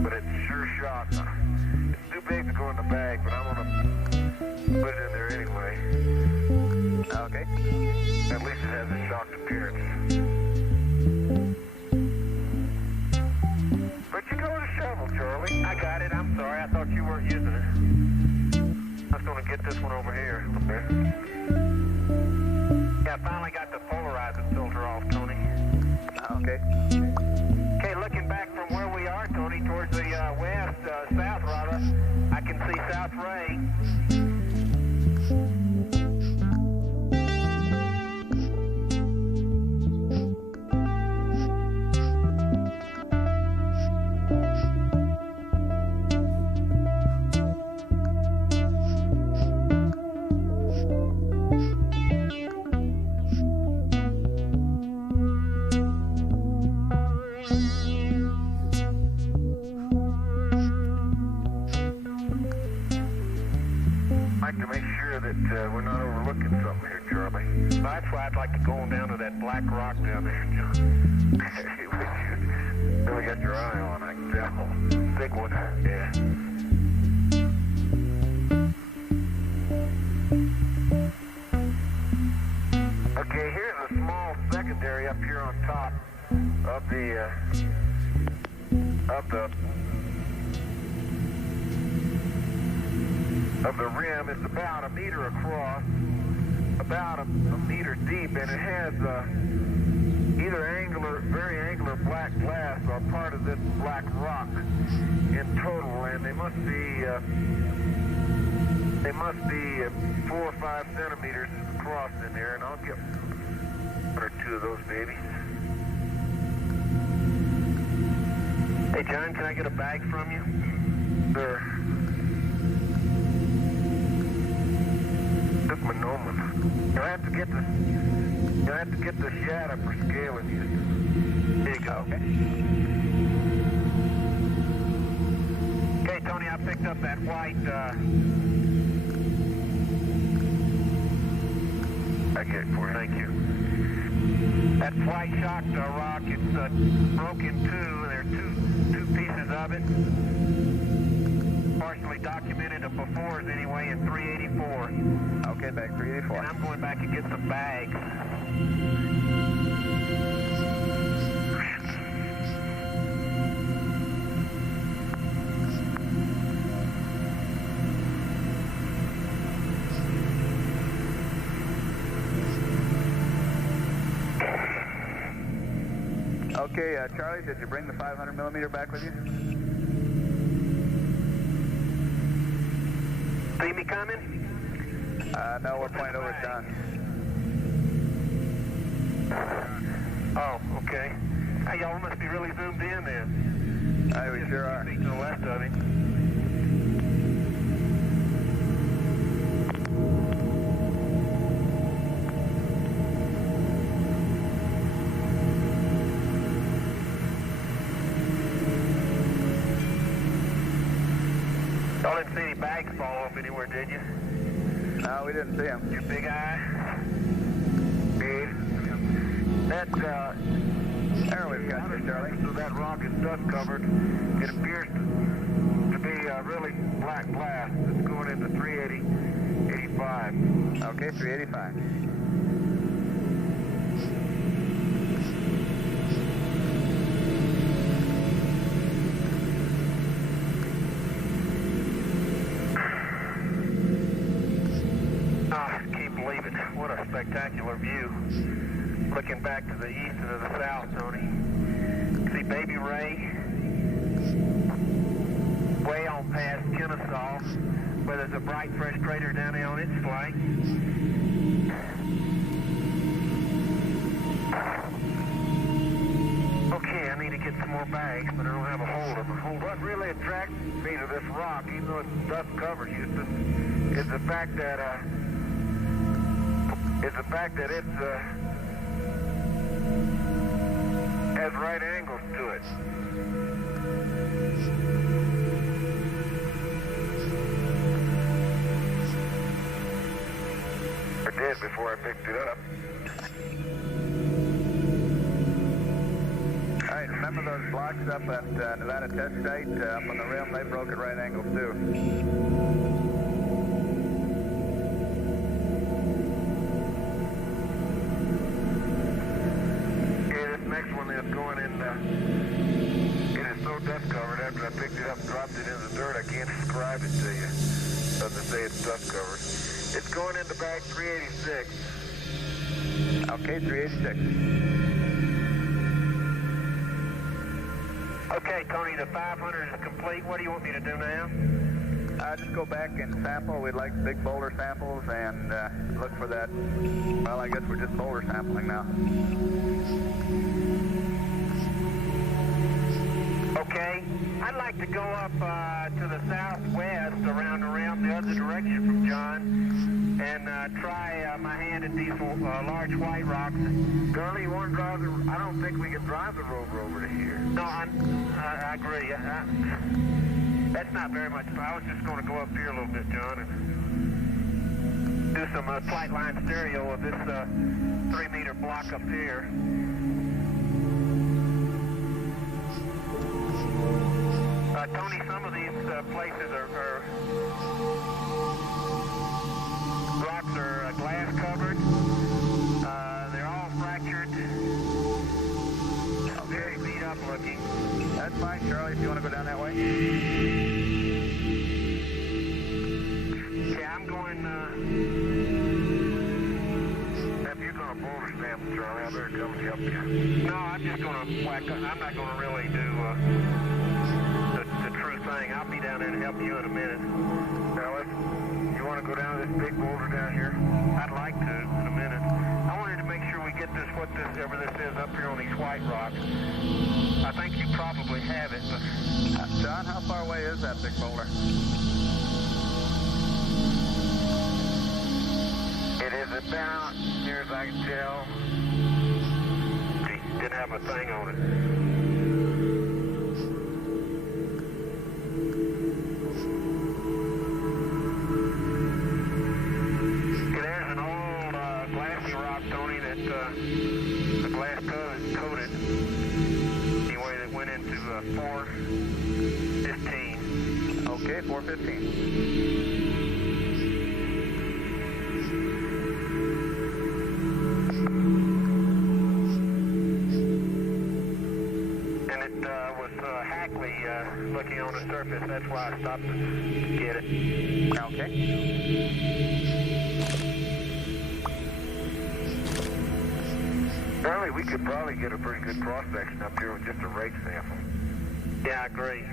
But it's sure shot. It's too big to go in the bag, but I'm gonna put it in there anyway. Okay. At least it has a shocked appearance. But you go with a shovel, Charlie. I got it. I'm sorry. I thought you weren't using it. I was going to get this one over here. Yeah, I finally got the polarizing filter off, Tony. Okay. Okay, looking back from where we are, Tony, towards the west, south rather, I can see South Ray. We're not overlooking something here, Charlie. That's why I'd like to go on down to that black rock down there. Really got your eye on, I can tell. Big one, yeah. Okay, here's a small secondary up here on top of the rim. It's about 1 meter across, about a meter deep, and it has either angular, very angular black glass or part of this black rock in total, and they must be 4 or 5 centimeters across in there, and I'll get 1 or 2 of those babies. Hey John, can I get a bag from you? Sure. Took my Noman. You'll have to get the shadow for scaling you. There you go. Okay, Tony, I picked up that white. I get it for you. Thank you. That white shocked rock. It's broke in 2. There are two pieces of it. Partially documented before anyway in 384. Okay, back 384. And I'm going back and get some bags. Okay, Charlie, did you bring the 500 millimeter back with you? See me coming? No, we're pointing over at John. Oh, okay. Hey, y'all must be really zoomed in then. Aye, we sure are. To the left of him. Y'all didn't see any bags fall off anywhere, did you? No, we didn't see him. Your big eye? Big. That, there we've got you, Charlie. So that rock is dust covered. It appears to be really black glass. It's going into 385. Okay, 385. spectacular view. Looking back to the east and to the south, Tony. See Baby Ray way on past Kennesaw, where there's a bright, fresh crater down there on its flank. Okay, I need to get some more bags, but I don't have a hold of them. What really attracts me to this rock, even though it's dust covered, Houston, is the fact that it has right angles to it. Or did before I picked it up. All right, remember those blocks up at Nevada Test Site up on the rim? They broke at right angles too. Next one is going in, it is so dust covered after I picked it up and dropped it in the dirt, I can't describe it to you. Doesn't say it's dust covered. It's going into bag 386. Okay, 386. Okay, Tony, the 500 is complete. What do you want me to do now? Just go back and sample. We'd like big boulder samples and look for that. Well, I guess we're just boulder sampling now. Okay, I'd like to go up to the southwest around the rim, the other direction from John, and try my hand at these large white rocks. Gurley, you want to drive the... I don't think we can drive the rover over to here. No, I agree. That's not very much. I was just going to go up here a little bit, John, and do some flight line stereo of this 3-meter block up here. Tony, some of these places are rocks are glass covered. They're all fractured. Very beat up looking. That's fine, Charlie, if you want to go down that way. Yeah, I'm going, If you're going to boulder sample, Charlie, I better come and help you. no, I'm just going to whack up. I'm not going to really do the true thing. I'll be down there to help you in a minute. Now, you want to go down to this big boulder down here? I'd like to in a minute. I wanted to make sure we get this, whatever this is up here on these white rocks. I think you probably have it, but... John, how far away is that big boulder? It is about, near as I can tell. Didn't have a thing on it. There's an old glassy rock, Tony, that the glass coated. Anyway, that went into 415. Okay, 415. Looking on the surface, that's why I stopped to get it. Okay. Charlie, we could probably get a pretty good cross-section up here with just a rake sample. Yeah, I agree.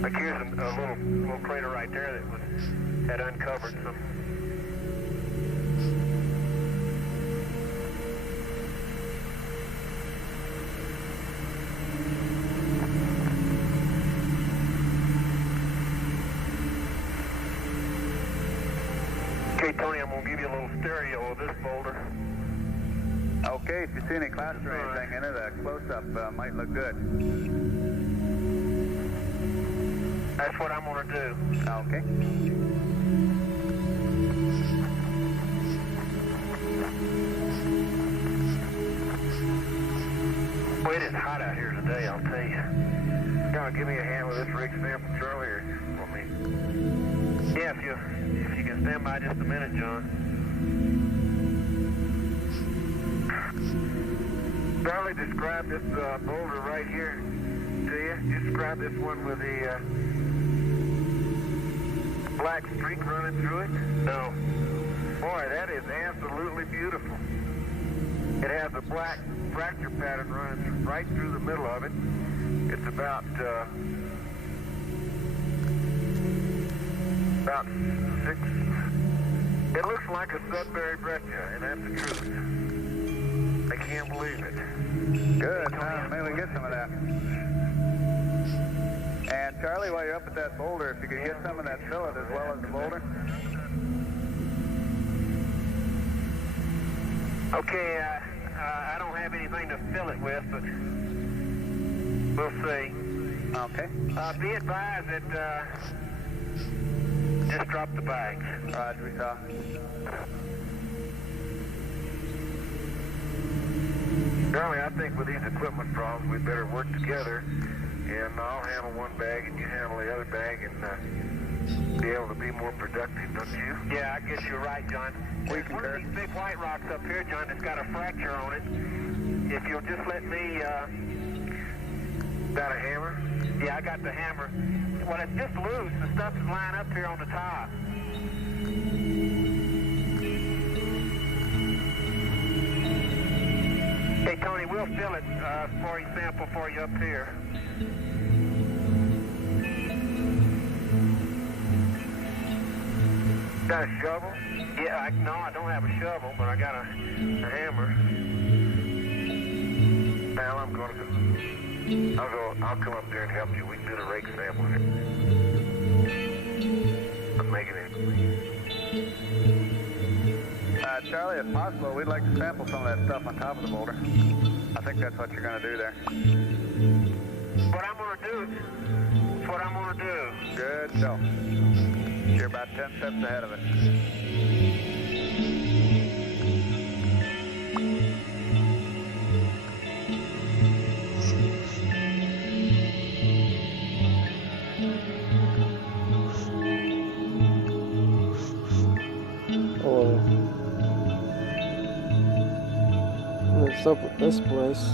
Like here's a little crater right there that had uncovered some. Okay, Tony, I'm going to give you a little stereo of this boulder. Okay, if you see any clouds or anything in it, a close-up might look good. That's what I'm going to do. Okay. Well, it is hot out here today, I'll tell you. You want to give me a hand with this rig sample, Charlie, or want me? Yeah, if you can stand by just a minute, John. Charlie, describe this boulder right here to you. Describe this one with the black streak running through it? No. Boy, that is absolutely beautiful. It has a black fracture pattern running right through the middle of it. It's about 6. It looks like a Sudbury breccia, and that's the truth. I can't believe it. Good. Maybe we get some of that. And Charlie, while you're up at that boulder, if you could get some of that fillet as well as the boulder. Okay, I don't have anything to fill it with, but we'll see. Okay. Be advised that just drop the bags. Roger, we saw. Charlie, I think with these equipment problems, we better work together, and I'll handle one bag and you handle the other bag, and be able to be more productive, don't you? Yeah, I guess you're right, John. We There's one concur. of these big white rocks up here, John, that's got a fracture on it. If you'll just let me, Got a hammer? yeah, I got the hammer. Well, it's just loose. The stuff is lying up here on the top. Hey, Tony, we'll fill it for you, sample for you up here. Got a shovel? Yeah, no, I don't have a shovel, but I got a hammer. Now I'm gonna go. I'll come up there and help you. We can do the rake sample here. I'm making it. Charlie, if possible, we'd like to sample some of that stuff on top of the boulder. I think that's what you're going to do there. What I'm gonna do, it's what I'm gonna do. Good show. You're about 10 steps ahead of it. Oh, what's up with this place?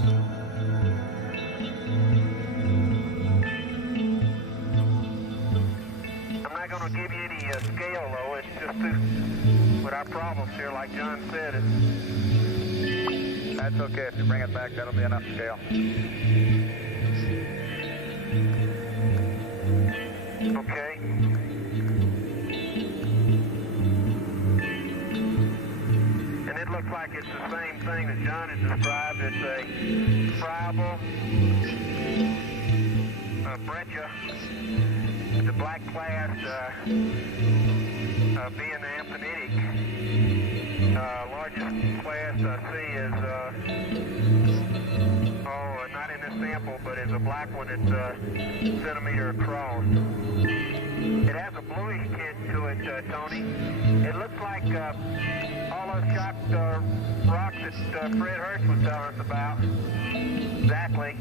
I'm not gonna give you any scale though. It's just with our problems here, like John said. That's okay. If you bring it back, that'll be enough scale. Okay. And it looks like it's the same thing that John has described. It's a friable breccia. The black class being the ampanitic. Largest class I see is, not in this sample, but is a black one that's a centimeter across. It has a bluish tint to it, Tony. It looks like all those shocked rocks that Fred Hurst was telling us about. Exactly.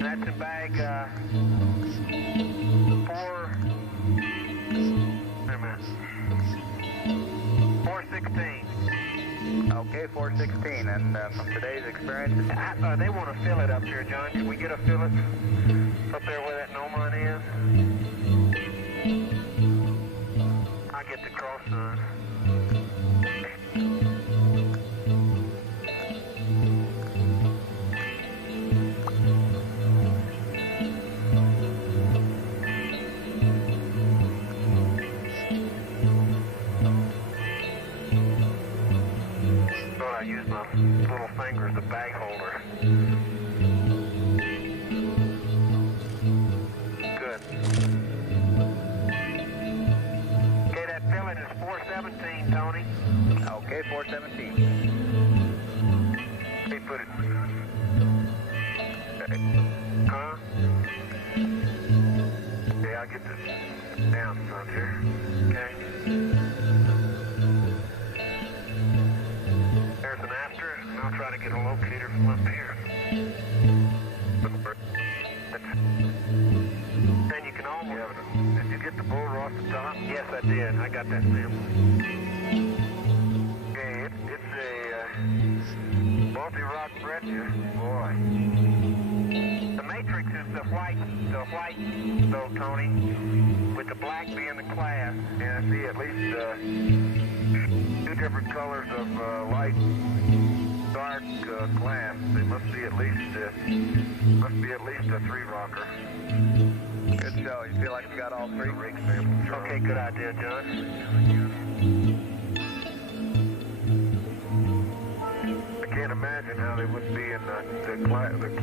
That's in bag 416. Okay, 416. And from today's experience, They want to fill it up here, John. Can we get a fillet up there where that Nomon is? I get the cross sign. So I use my little finger as a bag holder. Good. Okay, that fillet is 417, Tony. okay, 417. Hey, put it. Huh? Yeah, I'll get this down front here. Okay. There's an after, and I'll try to get a locator from up here. And you can almost... Did you get the boulder off the top? Yes, I did. I got that sample. Okay, it's a multi-rock breccia. Boy. The matrix is the white though, Tony, with the black being the class. And I see at least 2 different colors of light, dark class. They must be at least a 3-rocker. Good show. You feel like you got all 3? Okay, good idea, John. I can't imagine how they would be in the class that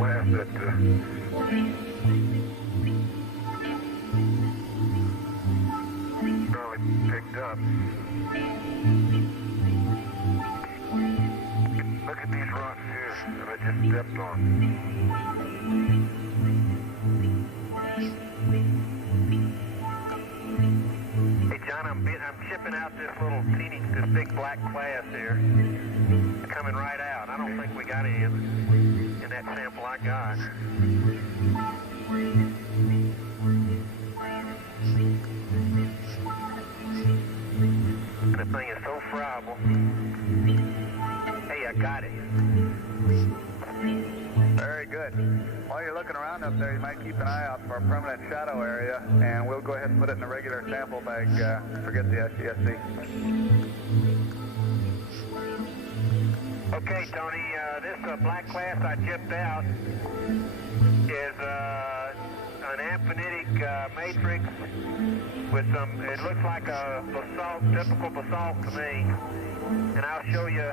probably picked up. Look at these rocks here that I just stepped on. Hey John, I'm chipping out this big black class here. It's coming right out. I don't think we got any in that sample I got. The thing is so friable. Hey, I got it. Very good. While you're looking around up there, you might keep an eye out for a permanent shadow area, and we'll go ahead and put it in a regular sample bag. Forget the SESC. Okay, Tony, this black class I chipped out is an amphinetic matrix with some, it looks like a basalt, typical basalt to me. And I'll show you,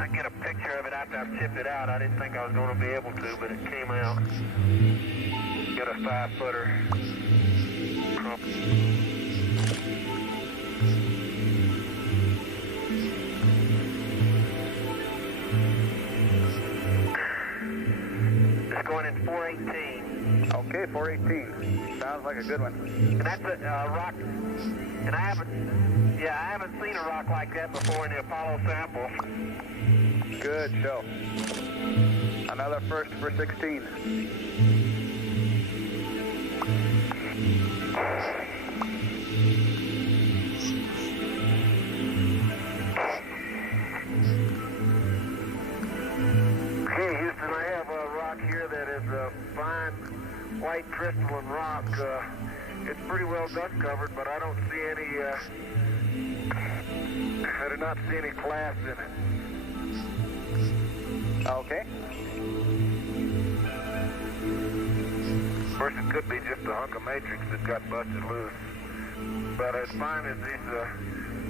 I get a picture of it after I've chipped it out. I didn't think I was going to be able to, but it came out. Got a 5-footer. It's going in 418. Okay, 418. Sounds like a good one. And that's a rock, and I haven't seen a rock like that before in the Apollo sample. Good show. Another first for 16. Okay, Houston, I have a rock here that is a fine white crystalline rock. It's pretty well dust covered, but I don't see any, I do not see any class in it. Okay. Of course, it could be just a hunk of matrix that got busted loose. But as fine as these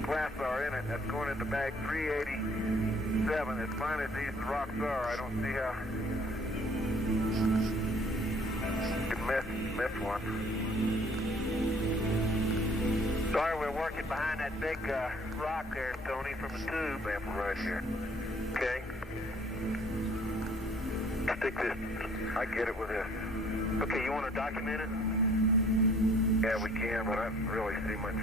class are in it, that's going into bag 387. As fine as these rocks are, I don't see how you can miss one. Sorry, we're working behind that big rock there, Tony, from the tube. Sample right here. Okay. Stick this. I get it with this. Okay, you want to document it? Yeah, we can, but I don't really see much.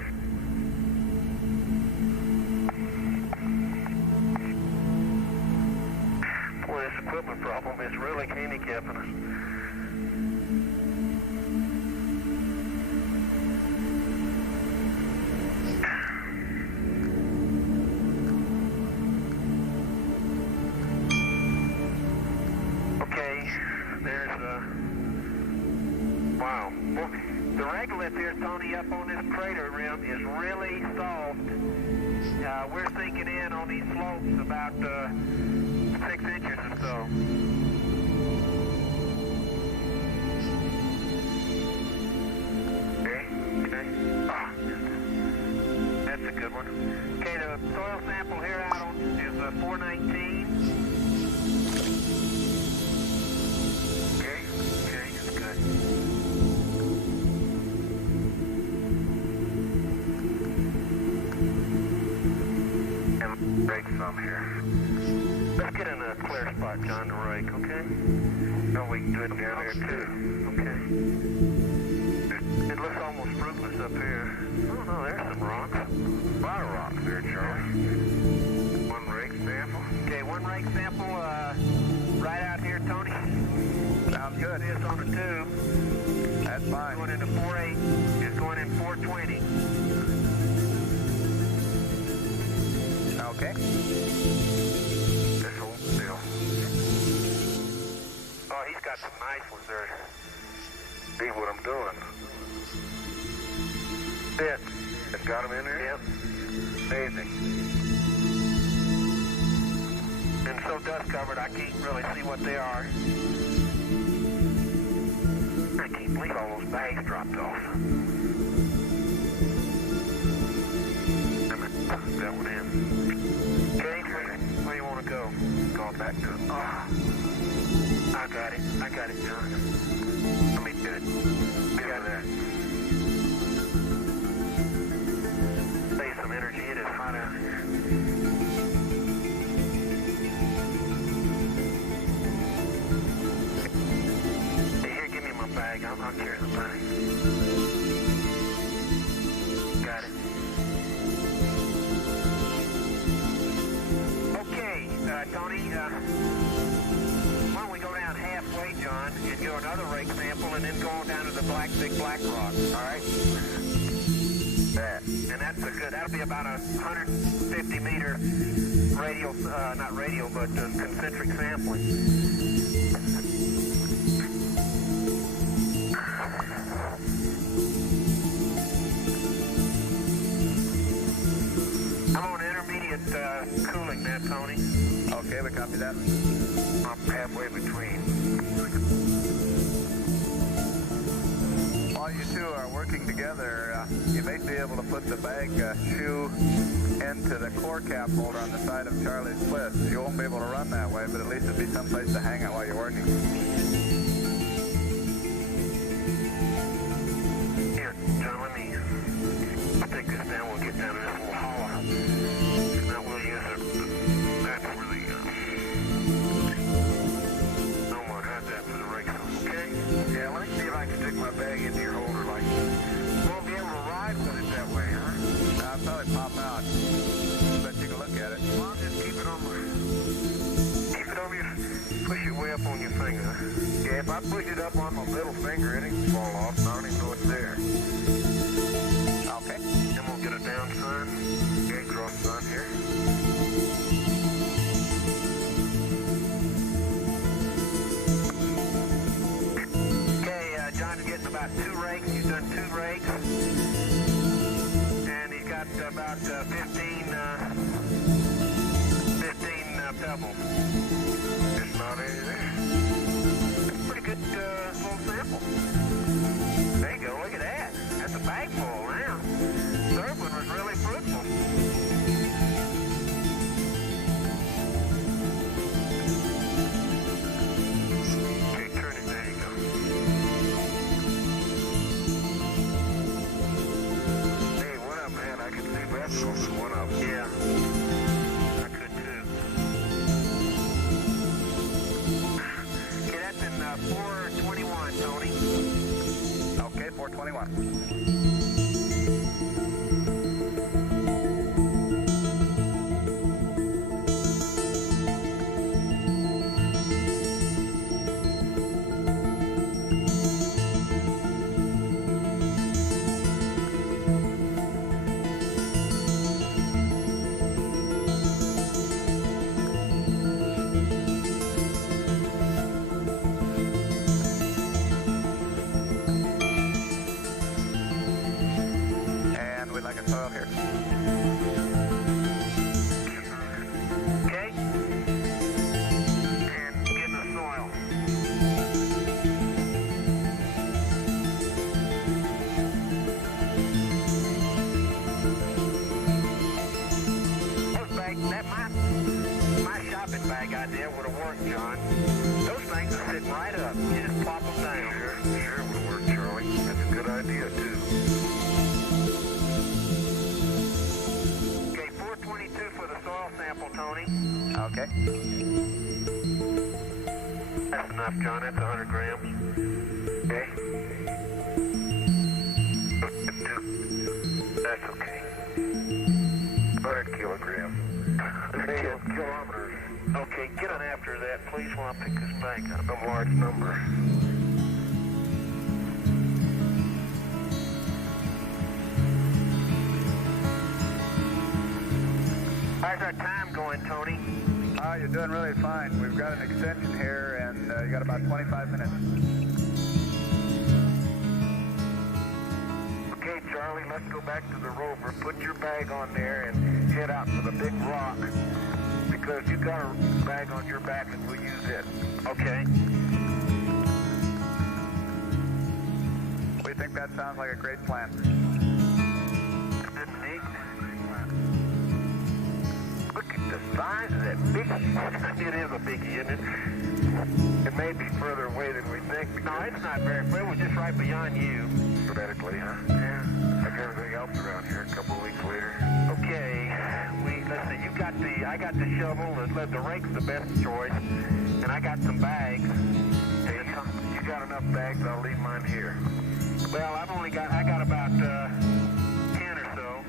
Boy, this equipment problem is really handicapping us. Wow. Well, the regolith here, Tony, up on this crater rim is really soft. We're sinking in on these slopes about 6 inches or so. Okay. Oh, that's a good one. Okay, the soil sample here out on is 419. Okay, that's good. Rake some here. Let's get in a clear spot, John, to rake, okay? No, we can do it down there too. Okay. It looks almost fruitless up here. Oh no, there's some rocks. A lot of rocks there, Charlie. One rake sample. Okay, one rake sample right out here, Tony. Sounds good. This on the tube. That's fine. Going into 4.8. It's going in 420. Okay. This whole deal. Oh, he's got got some nice ones there. See what I'm doing. It. It's got them in there? Yep. Amazing. And so dust covered, I can't really see what they are. I can't believe all those bags dropped off. That one in. Okay, where you want to go? Going back to it. Oh, I got it, John. Let me do it. You got that. Save some energy, it is hot out here. Hey, here, give me my bag. I'll carry the bag. Got it. Tony, why don't we go down halfway, John, and do another rake sample, and then go on down to the big black rock, all right? And that's a good, that'll be about a 150-meter radial, not radial, but concentric sampling. I'm on intermediate cooling now, Tony. Okay, we copy that. I'm halfway between. While you two are working together, you may be able to put the bag shoe into the core cap holder on the side of Charlie's split. You won't be able to run that way, but at least it'll be someplace to hang it while you're working. Here, John, let me take this down. We'll get down to this little hollow. Now we'll use it. That's where the no one had that for the rake, okay? Yeah, let me see if I can stick my bag into your holder like won't be able to ride with it that way, huh? I'll probably pop out, but you can look at it. Well, I'll just keep it on your, push it way up on your finger. Yeah, if I push it up on my middle finger, it ain't fall off. I don't even know it's there. Okay. Then we'll get a down sign. Okay, cross sign here. John's getting about 2 rakes. He's done 2 rakes. And he's got about 15 pebbles. There's not any there. That's a pretty good little sample. There you go. Look at that. That's a bag full now. Third one was really fruitful. Okay, turn it. There you go. Man, I can see vessels one up. Yeah, I could too. Okay, that's in 421, Tony. Okay, 421. idea would have worked, John. Those things are sitting right up. You just plop them down. Sure it would have worked, Charlie. That's a good idea, too. Okay, 422 for the soil sample, Tony. Okay. That's enough, John. That's 100 grams. Okay. That's okay. 100 kilograms. 10 kilometers. Okay, get on after that, please, while I pick this back up. A large number. How's our time going, Tony? Oh, you're doing really fine. We've got an extension here, and You got about 25 minutes. Okay, Charlie, let's go back to the rover. Put your bag on there and head out for the big rock. Because you got a bag on your back and we'll use it. Okay. We think that sounds like a great plan. Isn't it? Look at the size of that biggie. It is a biggie, isn't it? It may be further away than we think. No, it's not very far. We're just right beyond you. Dramatically, huh? Yeah. Like everything else around here a couple of weeks later. Okay. Let's see. I got the shovel. The rake's the best choice. And I got some bags. Hey, you got enough bags, I'll leave mine here. Well, I got about 10 or so.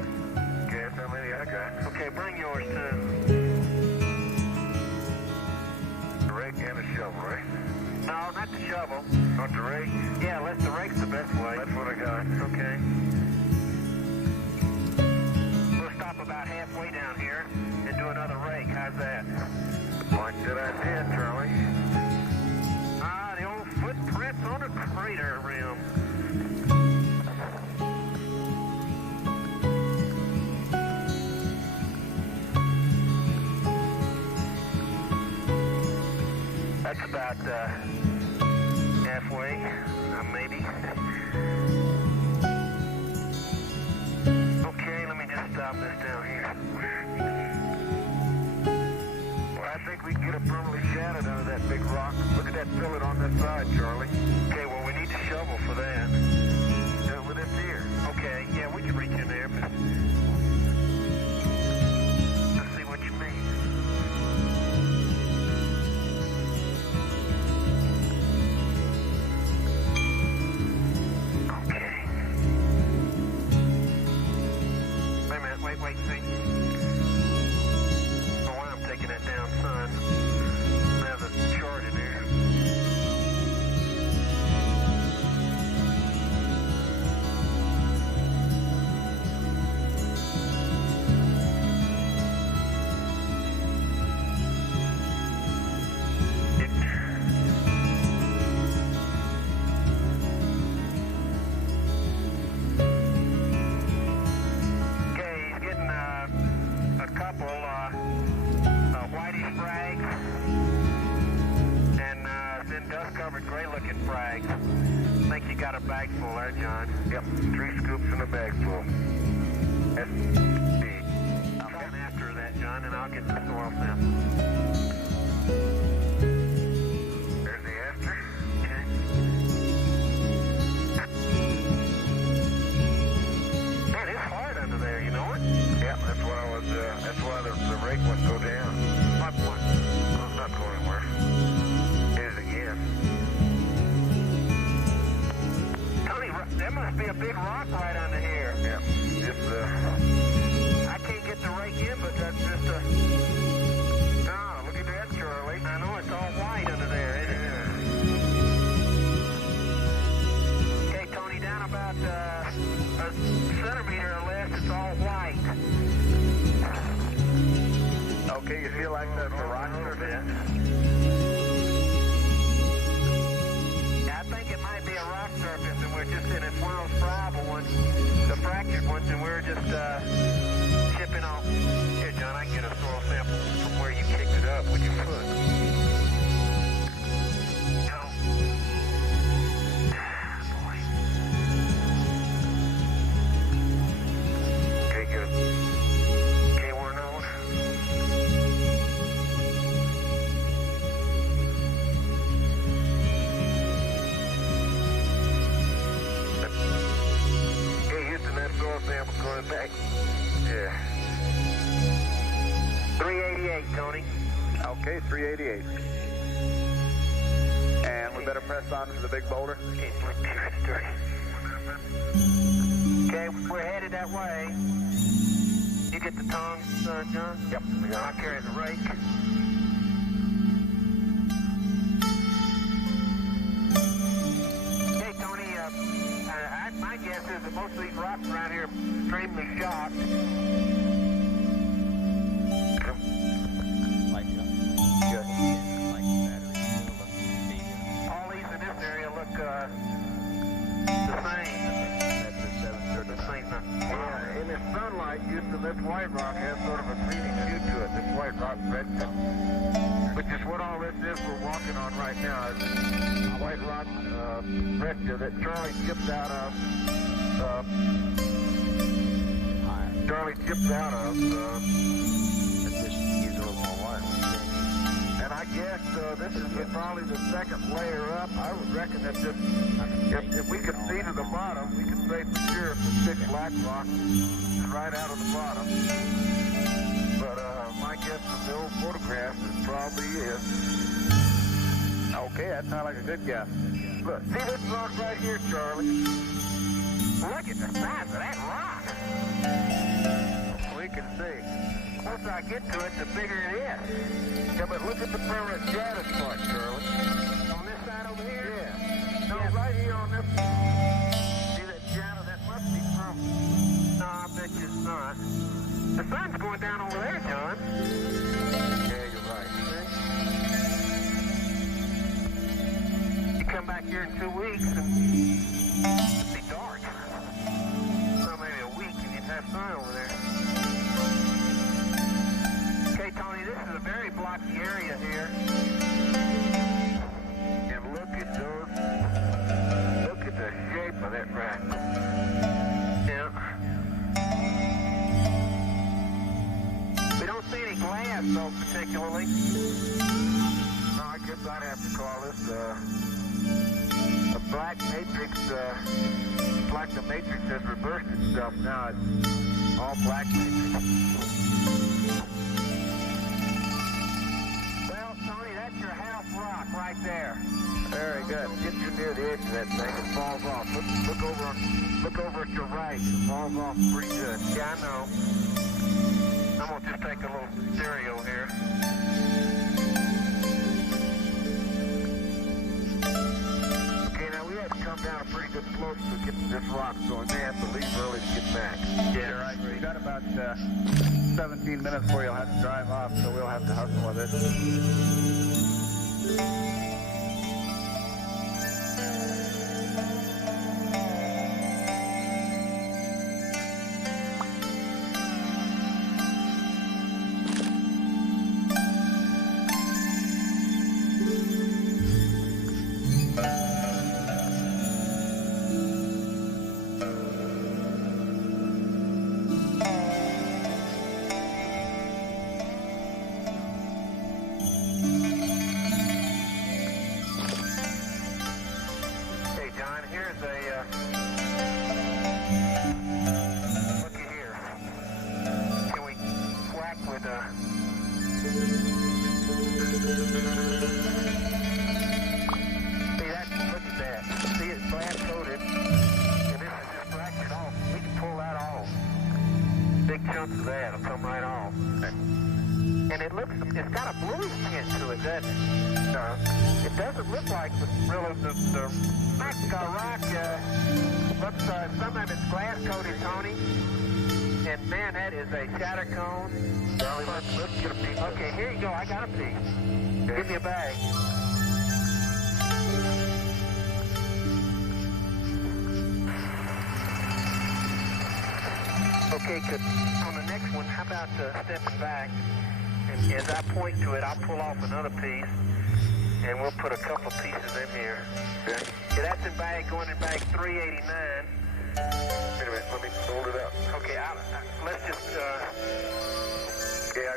Okay, that's how many I got. Okay, bring yours too. The rake and a shovel, right? No, not the shovel. Not the rake? Yeah, the rake's the best way. That's what I got. Okay. We'll stop about halfway down here and do another rake. How's that? Like that idea, Charlie. The old footprints on a crater rim. That's about halfway, maybe. Okay, let me just stop this down here. Well, I think we can get a permanently shadowed under that big rock. Look at that fillet on this side, Charlie. Okay, well, we need a shovel for that. Do it with this here. Okay, yeah, we can reach in there, but let's see what you mean. Okay. Wait a minute, wait, see. Oh, why I'm taking that down, son. There's a chart in there. Gray-looking frags. I think you got a bag full there, John. Yep, 3 scoops in a bag full. I'll come after that, John, and I'll get the soil sample. There's the after. Okay. Man, it's hard under there, you know it? Yep, that's why the rake wouldn't go down. What one? Well, it's not going anywhere. Here's it again. There must be a big rock right under here. Yeah, just I can't get the rake in, but that's just a... No, look at that, Charlie. I know it's all white under there, isn't it? Okay, Tony, down about a centimeter or less, it's all white. Okay, you feel like the rock surface? I think it might be a rock surface, and we're just in it's one of those friable ones, the fractured ones, and we're just chipping off. Here, John, I can get a soil sample from where you kicked it up with your foot. No. Boy. Okay, good. Okay, we're known. Okay, Houston, that soil sample's going back. Yeah. 388, Tony. Okay, 388. And we better press on to the big boulder. Okay, flip here, it's dirty. Okay, we're headed that way. You get the tongs, John? Yep. I'll carry the rake. Hey, Tony, my guess is that most of these rocks around here are extremely shocked. Like battery still, the same. That's the 730. The same. Yeah, in the sunlight, Houston, this white rock has sort of a greenish hue to it. This white rock red, which is what all this is we're walking on right now. Is white rock breccia that Charlie chipped out of. Just use a little more water. And I guess this is probably the second layer up. I would reckon that this, if we could see to the bottom, we could say for sure if the thick black rock is right out of the bottom. But my guess from the old photographs is probably is. Okay, that sounds like a good guess. Look, see this rock right here, Charlie? Look at the size of that rock. We can see. The closer I get to it, the bigger it is. Yeah, but look at the permanent shadow spot, Charlie. On this side over here? Yeah. No, right here on this. See that shadow? That must be from. No, I bet you it's not. The sun's going down over there, John. Yeah, you're right. See? You come back here in 2 weeks and it'll be dark. So maybe a week and you'd have sun over there. Okay, Tony, this is a very blocky area here. And look at those. Look at the shape of that rock. Yeah. We don't see any glass, though, particularly. No, I guess I'd have to call this a black matrix. It's like the matrix has reversed itself now. It's all black matrix. Well, Tony, that's your house rock right there. Very good. Get you near the edge of that thing. It falls off. Look over at your right. It falls off pretty good. Yeah, I know. I'm gonna just take a little stereo here. Okay, now we had to come down a pretty good slope to get to this rock, so we may have to leave early to get back. Yeah, right. We've got about 17 minutes before you'll have to drive off, so we'll have to hustle with it. It's got a bluish tint to it, doesn't it? No. It doesn't look like the Mexico rock. Looks, some of it's glass coated, Tony. And man, that is a shatter cone. Charlie, let's get a piece. Okay, here you go. I got a piece. Okay. Give me a bag. Okay, good. On the next one, how about stepping back? And as I point to it, I'll pull off another piece, and we'll put a couple pieces in here. Okay. Yeah, that's in bag, going in bag 389. Wait a minute, let me fold it up. Okay, let's just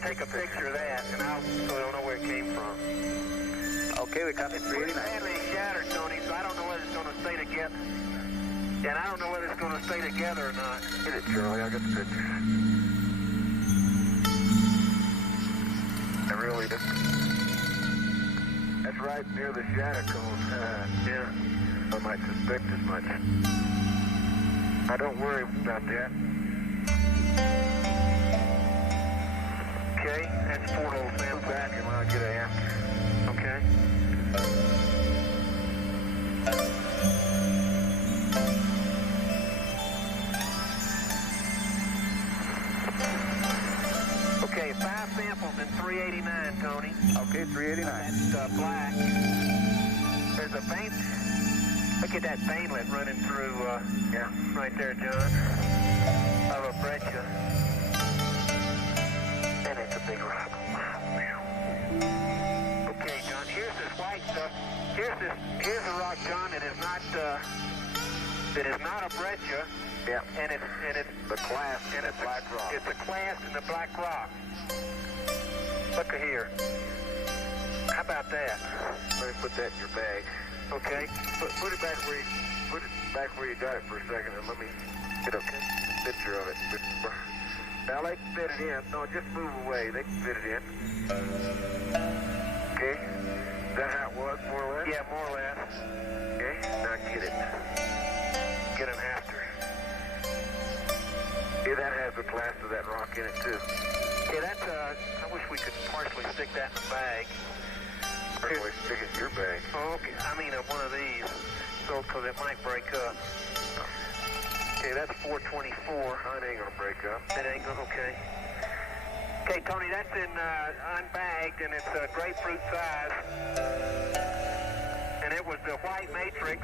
take a picture of that, and so they'll know where it came from. Okay, we got the 389. It's badly shattered, Tony, so I don't know whether it's going to stay together. And I don't know whether it's going to stay together or not. Get it, Charlie, I got the picture. I really did. That's right near the shadow cone. Yeah, I might suspect as much. Don't worry about that. Okay, that's 4 little Sam back, and I'll get after. Okay. Okay, 5 samples in 389, Tony. Okay, 389. That's black. There's a faint Look at that veinlet running through, yeah, right there, John, of a breccia. And it's a big rock. Okay, John, here's this white stuff. Here's a rock, John, that is not a breccia. Yeah. And it's The class in the black rock. It's a class in the black rock. Look here. How about that? Let me put that in your bag. Okay. Put it back where you got it for a second, and let me get a picture of it. Now they can fit it in. No, just move away. They can fit it in. Okay. Is that how it was, more or less? Yeah, more or less. Okay. Now get it. Get an after. Yeah, that has the class of that rock in it too. Yeah, that's I wish we could partially stick that in the bag. Partially stick it in your bag. Oh, okay. I mean, one of these, so because it might break up. Okay, that's 424. It ain't gonna break up. It ain't gonna. Okay. Okay, Tony, that's in unbagged, and it's grapefruit size. And it was the white matrix.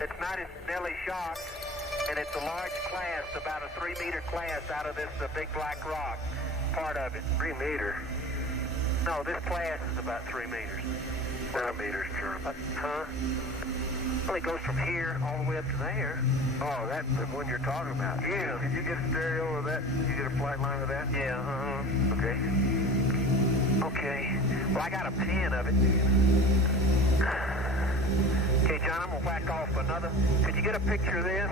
It's not as Nelly shocked, and it's a large class, about a 3-meter class out of this big black rock, part of it. 3 meters. No, this class is about 3 meters. 5 meters, sure. Huh? Well, it goes from here all the way up to there. Oh, that's the one you're talking about. Yeah. Did you get a stereo of that? Did you get a flight line of that? Yeah, Okay. Okay. Well, I got a pen of it. Okay, John, I'm going to whack off another. Could you get a picture of this?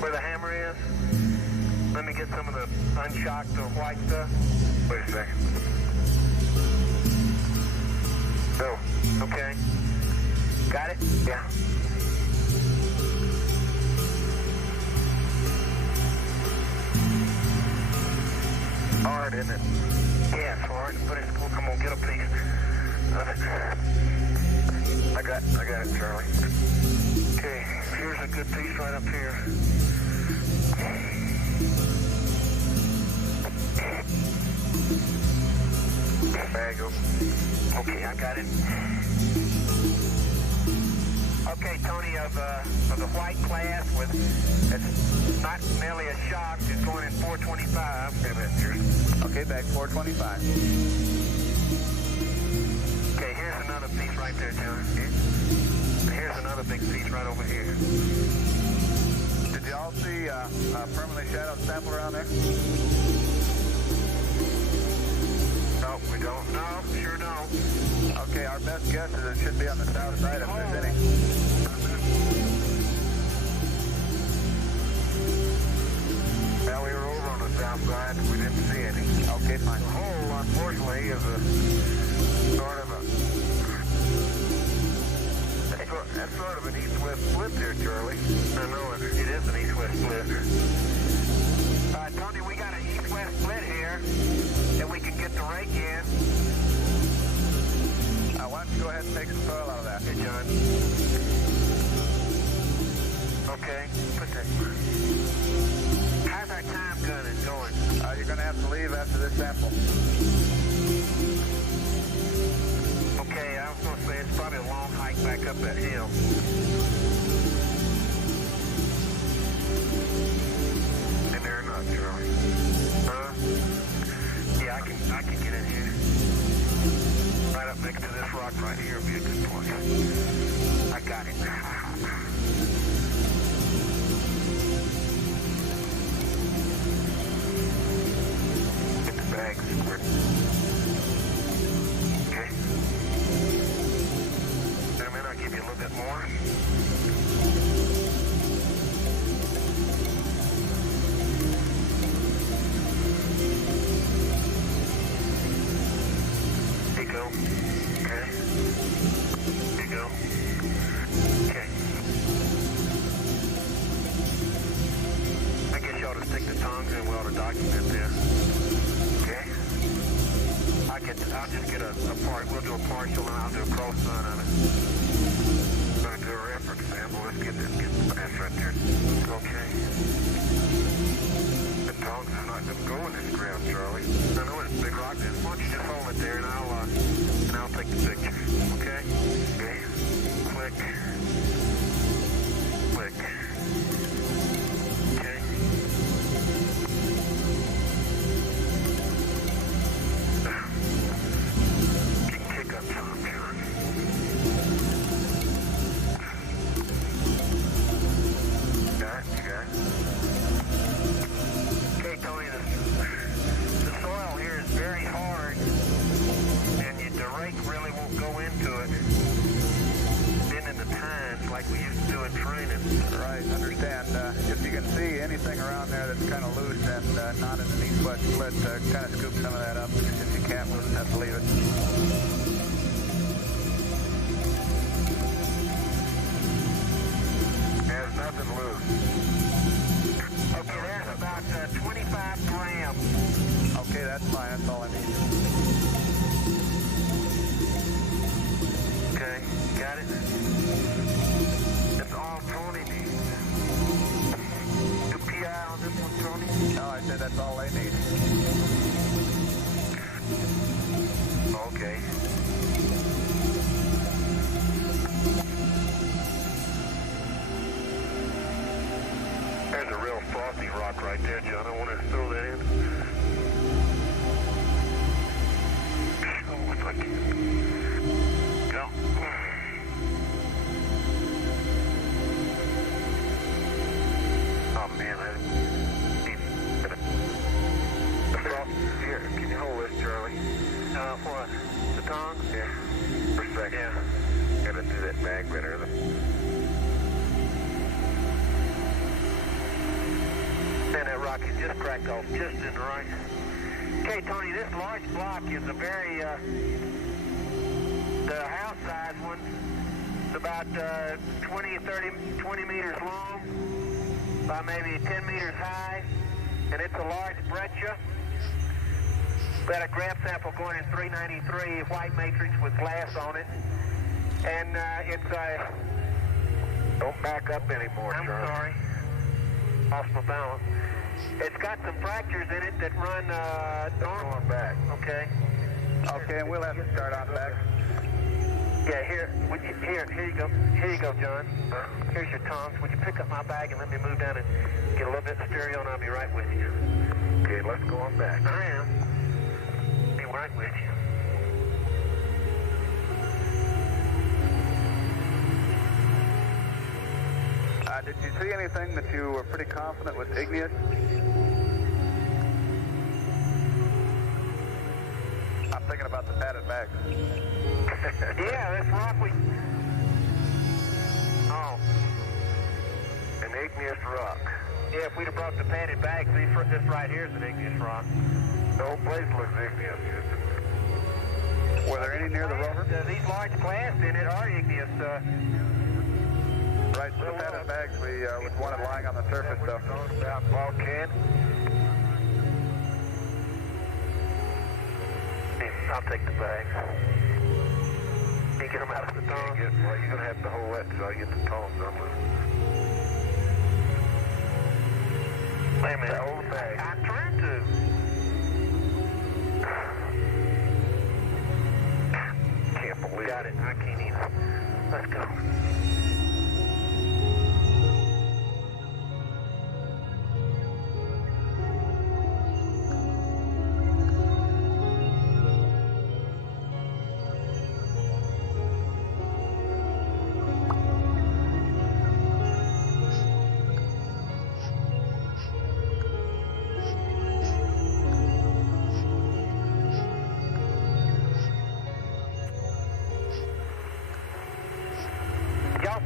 Where the hammer is? Let me get some of the unshocked white stuff. Wait a second. No. Okay. Got it? Yeah. Hard, isn't it? Yeah, it's hard, but it's cool. I'm going to get a piece of it. I got it, Charlie. Okay, here's a good piece right up here. Bag open. Okay, I got it. Okay, Tony, of the white class with it's not nearly a shock, it's going in 425. Wait a minute, here's. Okay, back 425. Okay, here's another piece right there, John. Here's another big piece right over here. Did you all see a permanently shadowed sample around there? No, we don't. No, sure don't. Okay, our best guess is it should be on the south side if there's any. Now we were over on the south side and we didn't see any. Okay, fine. The hole, unfortunately, is a sort of a... That's sort of an east-west split there, Charlie. I know it is an east-west split. Tony, we got an east-west split here that we can get the rake in. Why don't you go ahead and take some soil out of that? Hey, John. Okay, put that. How's our time gun going? You're going to have to leave after this sample. Okay, I was going to say it's probably a long hike back up that hill. And they're not, Charlie. Huh? Yeah, I can get in here. Right up next to this rock right here would be a good place. I got it. Get the bag squared. Okay. In a minute, I'll give you a little bit more. Here you go. Okay. Here you go. Okay. I guess you ought to stick the tongs in well to document this. Okay. I'll just get a part. We'll do a partial and I'll do a cross run on it. Going to do a reference sample. Let's get the mass right there. Okay. The tongs are not going to go in this ground, Charlie. I know it's a big rock. Why don't you just hold it there and I'll take the picture. Okay? Okay. Click. around there that's kind of loose and not in an east-west split, kind of scoop some of that up. If you can't, we'll just have to leave it. There's nothing loose. Okay, there's about 25 grams. Okay, that's fine. That's all I need. Okay, got it? That's all Tony needs. Do PI on this one, Tony? No, I said that's all they need. Okay. There's a real frothy rock right there, John. I want to throw that in. Oh, if I can. Go. Oh, man. Here, can you hold this, Charlie? What? The tongs? Yeah. For a second. Yeah. Gotta do that magnet or the... Man, that rock is just cracked off just in the right. Okay, Tony, this large block is a very, the house size one. It's about 20 meters long, by maybe 10 meters high, and it's a large breccia. We had a grab sample going in 393, white matrix with glass on it, and it's a... Don't back up anymore, I'm Charlie. Sorry. Lost my balance. It's got some fractures in it that run normal. Going back. Okay. Okay, and we'll have to start on back. Yeah, here you go. Here you go, John. Here's your tongs. Would you pick up my bag and let me move down and get a little bit of stereo, and I'll be right with you. Okay, let's go on back. I am. Be right with you. Did you see anything that you were pretty confident was igneous? I'm thinking about the padded bags. Yeah, that's rock we... Oh. An igneous rock. Yeah, if we'd have brought the padded bags, this right here is an igneous rock. The whole place looks igneous. Were there any near the rover? These large class in it are igneous. Right, so the padded bags we wanted lying on the surface, though. About volcan. I'll take the bags. You get them out of the tongs? Yeah, well, you're going to have to hold that until I get the tongs on them. Wait a minute. Hold the bag. I'm trying to. Can't believe it. Got it. I can't either. Let's go.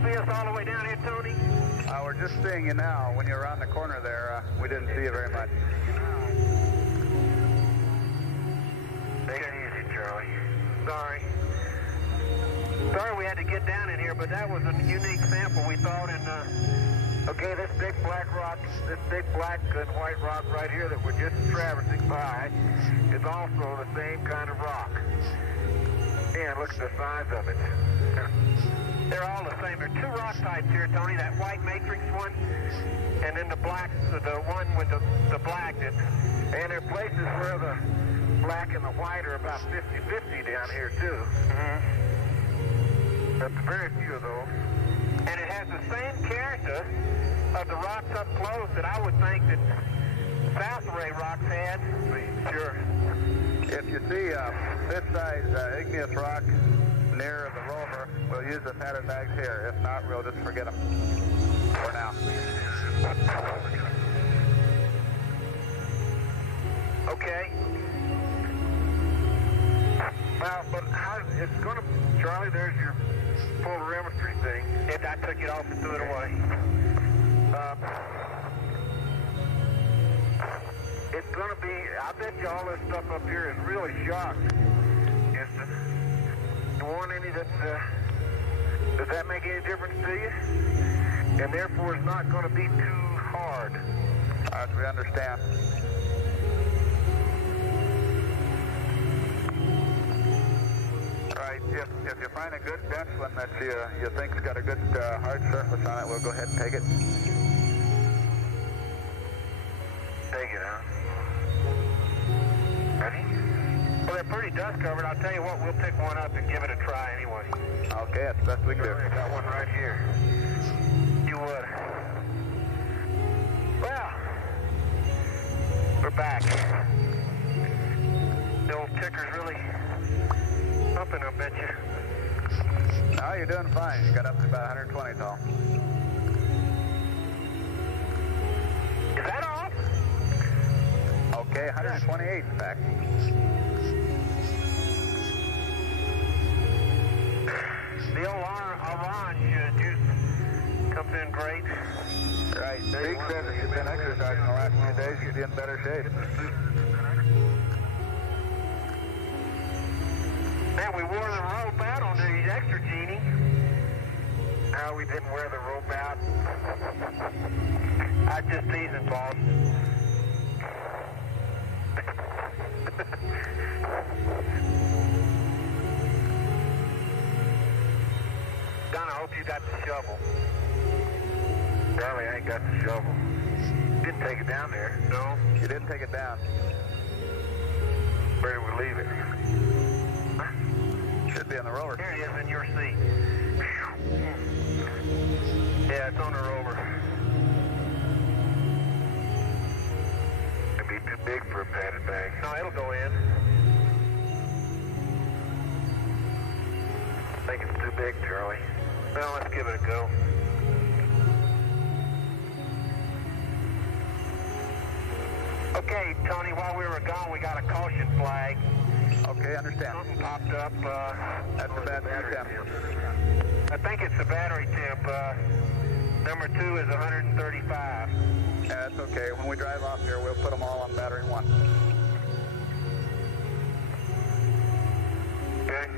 See us all the way down here, Tony? We're just seeing you now. When you're around the corner there, we didn't see you very much. Take it easy, Charlie. Sorry. Sorry we had to get down in here, but that was a unique sample we thought. And okay, this big black rock, this big black and white rock right here that we're just traversing by is also the same kind of rock. Yeah, look at the size of it. They're all the same. There are two rock types here, Tony. That white matrix one, and then the black, the one with the black. And there are places where the black and the white are about 50-50 down here, too. Mm-hmm. That's very few of those. And it has the same character of the rocks up close that I would think that South Array rocks had. Sure. If you see this size igneous rock near the rover, we'll use the padded bags here. If not, we'll just forget them for now. Okay. Well, but how, it's going to, Charlie, there's your polarimetry thing. And I took it off and threw it away. I bet you all this stuff up here is really shocked, Houston. You want any that, does that make any difference to you? And therefore it's not going to be too hard. We understand. All right, if you find a good dense one that you think's got a good hard surface on it, we'll go ahead and take it. Take it, huh? Ready? Well, they're pretty dust covered. I'll tell you what, we'll pick one up and give it a try anyway. Okay, that's the best we can do. I got one right here. You would. Well, we're back. The old ticker's really upping, I bet you. No, you're doing fine. You got up to about 120 tall. Is that off? Okay, 128 in fact. The old orange juice comes in great. Right. Zeke says if you've been exercising the last few days, you'd be in better shape. Man, we wore the rope out on these extra genie. No, we didn't wear the rope out. I just teasing, boss. Don, I hope you got the shovel. Charlie, I ain't got the shovel. Didn't take it down there. No? You didn't take it down. Where did we leave it? Should be on the roller. Here it is in your seat. Yeah, it's on the roller. It'd be too big for a padded bag. No, it'll go in. I think it's too big, Charlie. Well, let's give it a go. Okay, Tony, while we were gone, we got a caution flag. Okay, understand. Something popped up. That's a bad battery temp. I think it's the battery temp. Number 2 is 135. Yeah, that's okay. When we drive off here, we'll put them all on battery 1. Okay.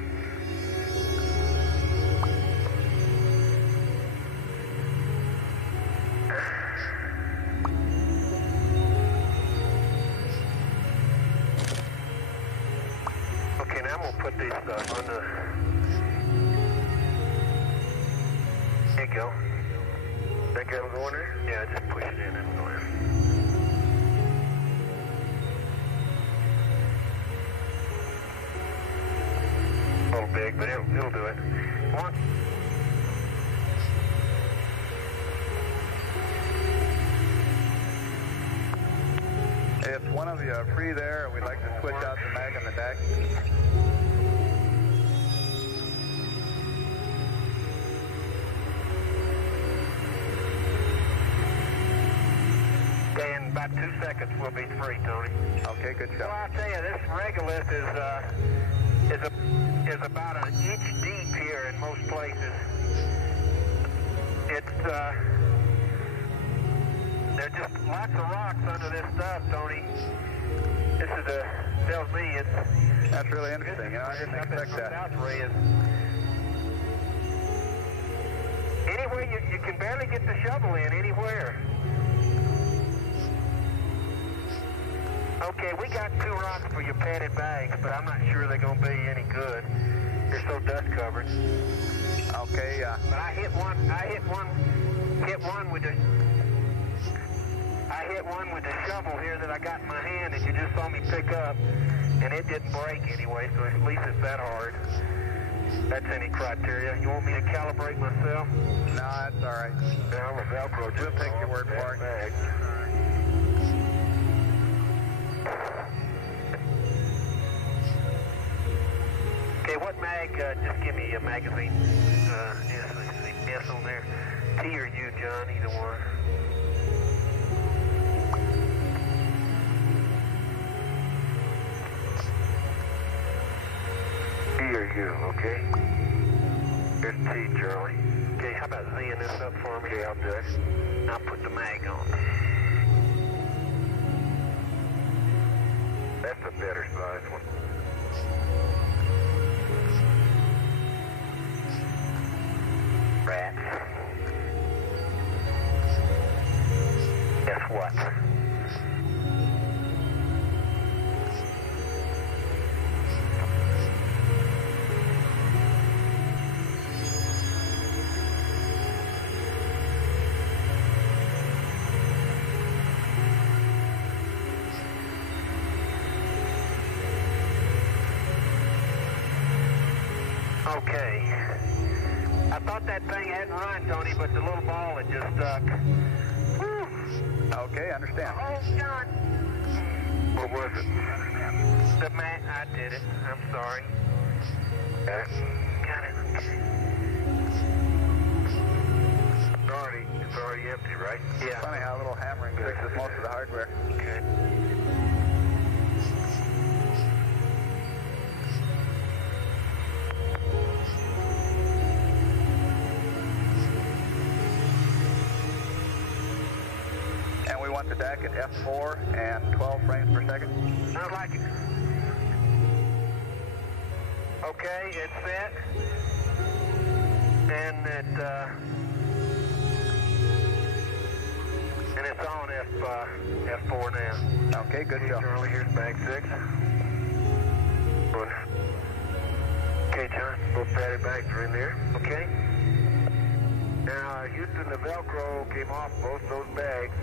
Okay, now we'll put these on the... There you go. Think that'll go in there? Yeah, just push it in and go in. A little big, but it'll do it. One. If one of you are free there, we'd like to switch out the mag on the deck. Okay, in about 2 seconds we'll be free, Tony. Okay, good Well, shot. I'll tell you, this regolith is about an inch deep here in most places. It's there's just lots of rocks under this stuff, Tony. This is tells me it's... That's really interesting. You know, I didn't expect that. Anyway, you can barely get the shovel in anywhere. Okay, we got 2 rocks for your padded bags, but I'm not sure they're going to be any good. They're so dust covered. Okay, But I hit one with the shovel here that I got in my hand that you just saw me pick up, and it didn't break anyway, so at least it's that hard. That's any criteria. You want me to calibrate myself? no, that's all right. No, the Velcro just We'll take your word for it. bag. Okay, what mag? Just give me a magazine. Yes on there. T or U, John, either one. T or U, okay? Here's T, Charlie. Okay, how about Zing this up for me? Okay, I'll do it. I'll put the mag on. better sized one. Rats. Guess what? Okay. I thought that thing hadn't run, Tony, but the little ball had just stuck. Whew. Okay, understand. Oh, John. What was it? The mat, I did it. I'm sorry. Got it? Got it. It's already empty, right? Yeah. Funny how a little hammering fixes most of the hardware. Okay. And we want the deck at F4 and 12 frames per second. Sounds like it. Okay, it's set. And it's on F4 now. Okay, good job. Charlie, here's bag 6. Good. Okay, John. Both paddy bags are in there. Okay. Now, Houston, the Velcro came off both those bags,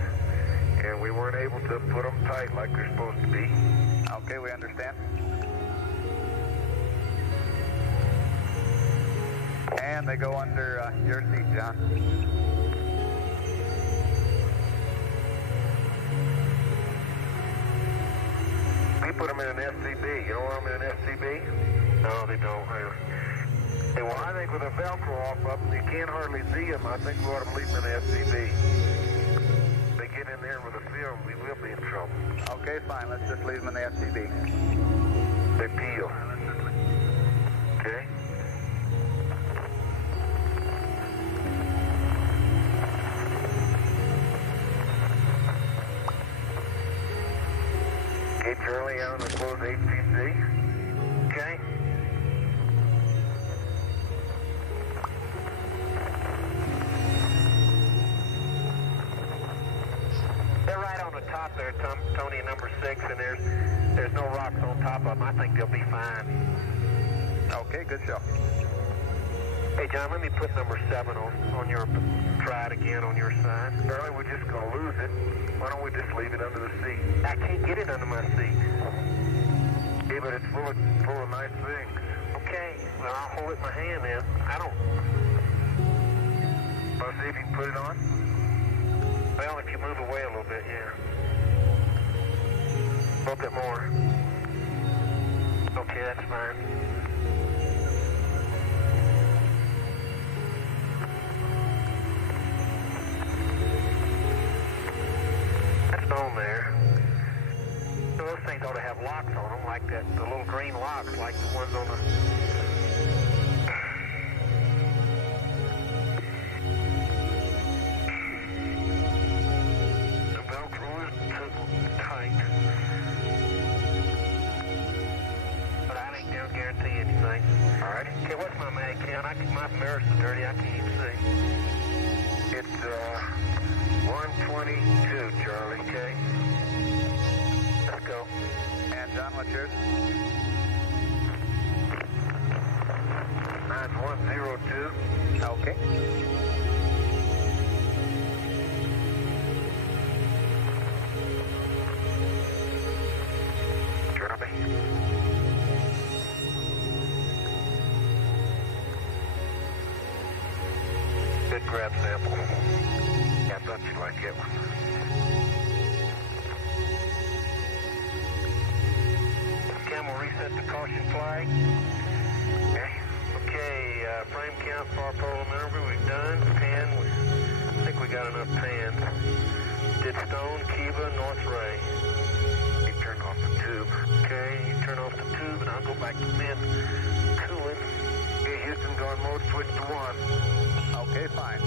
and we weren't able to put them tight like they're supposed to be. Okay, we understand. And they go under your seat, John. We put them in an SCB. You don't want them in an SCB? No, they don't. Hey, well, I think with a Velcro off of them, you can't hardly see them. I think we ought to leave them in an SCB. They get in there with a film, we will be in trouble. Okay, fine. Let's just leave them in the SCB. They peel. Okay? Okay, Charlie, out on the closed HTC. Okay. They're right on the top there, Tony, number 6, and there's no rocks on top of them. I think they'll be fine. Okay, good show. Hey, John, let me put number 7 on your, try it again on your side. Charlie, we're just going to lose it. Why don't we just leave it under the seat? I can't get it under my seat. Yeah, but it's full of nice things. Okay, well, I'll hold it in my hand then. I don't... Want to see if you can put it on? Well, if you move away a little bit, yeah. A little bit more. Okay, that's fine. That's on there. So those things ought to have locks on them, like that, the little green locks, like the ones on the... Guarantee anything. All right. Okay, what's my mag count? My mirror's so dirty I can't even see. It's 122, Charlie. Okay. Let's go. And John, what's yours? Mine's 102. Okay. Charlie. Good grab sample. Yeah, I thought you'd like it one. Okay, I'm going to reset the caution flag. Okay. Okay, frame count, far pole number, we've done. Pan, I think we got enough pans. Did Stone, Kiva, North Ray. You turn off the tube. Okay, you turn off the tube and I'll go back to mid cooling. Okay, Houston, go on mode, switch to 1. Okay, fine.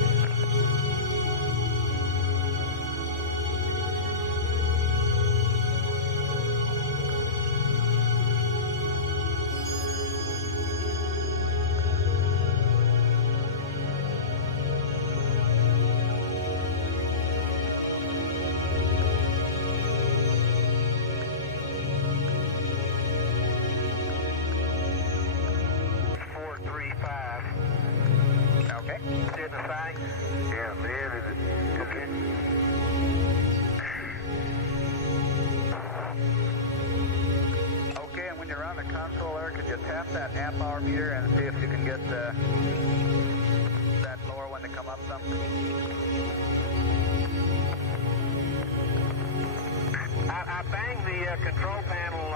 you tap that amp hour meter and see if you can get that lower one to come up some? I banged the control panel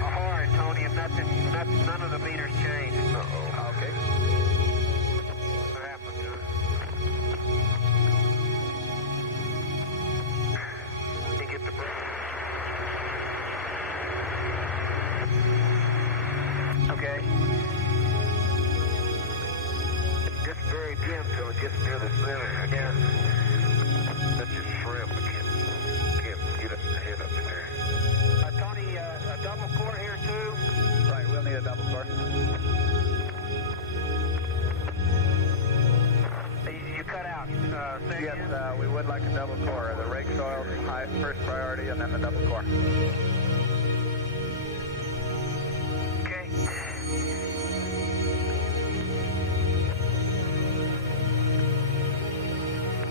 hard, Tony, and none of the meters changed. Uh-oh. Okay. What happened, John? You get the okay. It gets very dim till it gets near the center. Yeah. That's just shrimp. Can't get up the head up in there. Tony, a double core here too? Right, we'll need a double core. You cut out. Yes, we would like a double core. The rake soil first priority, and then the double core. Okay.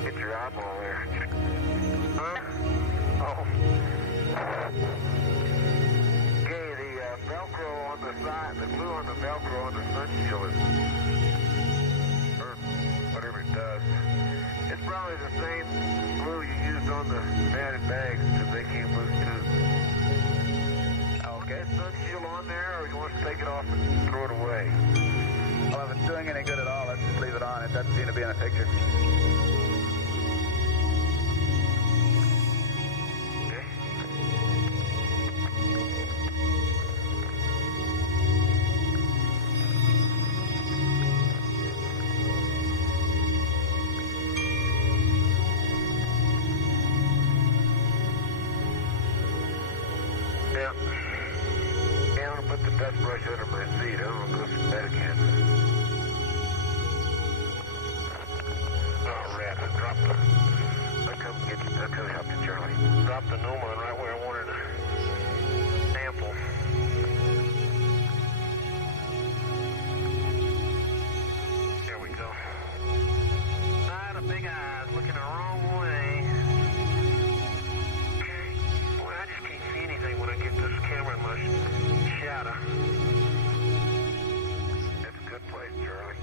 Get your eyeball there. Huh? Oh. Okay, the Velcro on the side, the glue on the Velcro on the sun shield is, or whatever it does, it's probably the same glue you used on the matted bags because they came loose too. Okay. Is sun shield on there, or you want to take it off and throw it away? Well, if it's doing any good at all, let's just leave it on. It doesn't seem to be in the picture. Yeah. Yeah, I'm gonna put the dust brush under my seat. I'm gonna go to bed again. Oh, rat, I dropped the... I'll come help you, Charlie. Dropped the Newman right where I wanted a sample. There we go. Ah, the big eyes looking the wrong way. Boy, I just can't see anything when I get this camera in my shadow. That's a good place, Charlie.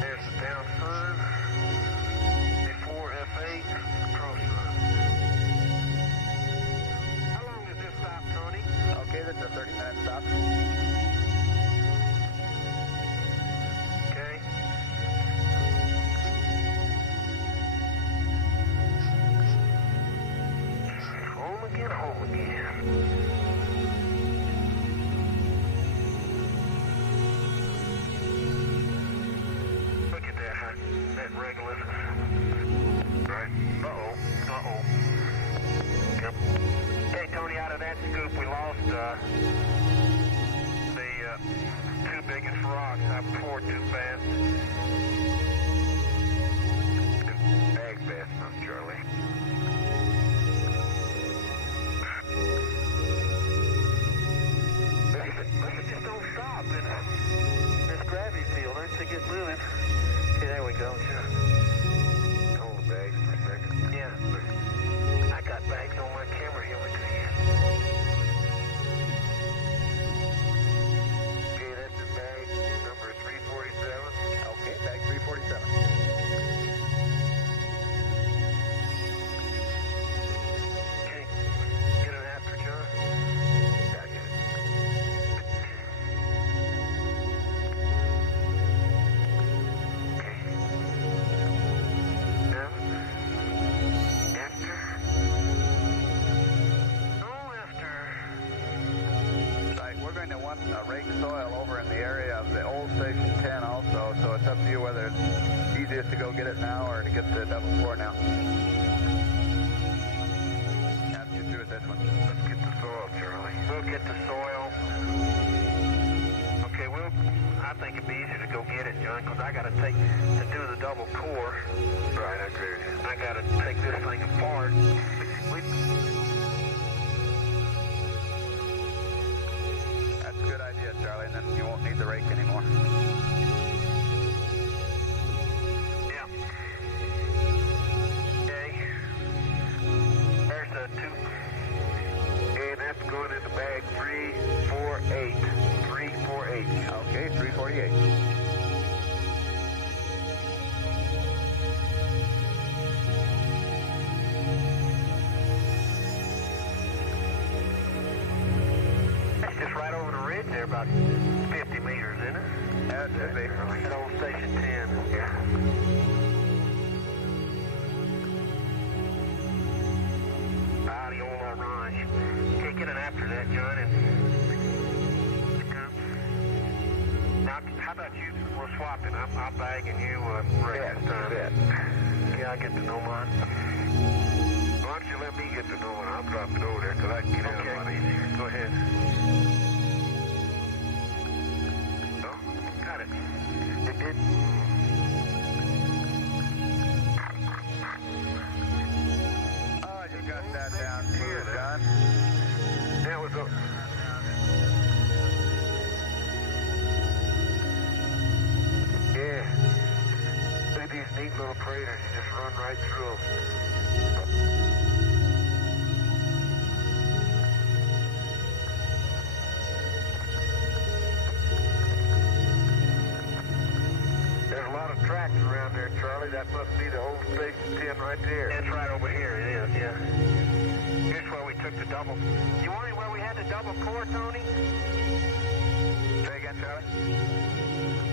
There's the down sun, before F8, cross sun. How long does this stop, Tony? Okay, that's a 30-minute stop. Okay. Home again, home again. Look at that regolith. Right. Uh-oh. Yep. Hey, Tony, out of that scoop, we lost the two biggest rocks. I poured too fast. Bag fast enough, Charlie. Look, it just don't stop in this gravity field. Once they get moving. Okay, there we go. Hold the bags for a second. Yeah. I got bags on my camera here. Look at these. Okay, that's the bag number 347. Okay, bag 347. Okay. Get it after, John. Yeah, I get it. Okay. Now, after. Oh, after. Right, we're going to want a rake soil over in the area of the old Station 10 also, so it's up to you whether it's easiest to go get it now or to get the double core now. Have you through with this one. Let's get the soil, Charlie. We'll get the soil. Okay, I think it'd be easier to go get it, John, because I got to do the double core. Right, I agree with you. I got to take this thing apart. That's a good idea, Charlie, and then you won't need the rake anymore. Yeah. Okay. There's the two. ridge there, about 50 meters, isn't it? Yeah, it should be. At old Station 10. Yeah. Ah, the old orange. Can't get it after that, John. And now, how about you? We'll swap it. I'll bag and you Ray this time. Yeah, I'll get to know mine. Why don't you let me get to know it? I'll drop it over there because I can get out a lot easier. Go ahead. Oh, got it. It did. Oh, you got that down here, John. That was a... Yeah. Look at these neat little craters. You just run right through them. There's a lot of tracks around there, Charlie. That must be the old Station 10 right there. That's right over here. It is, yeah. Here's where we took the double. You wondering where we had the double core, Tony? Say again, Charlie?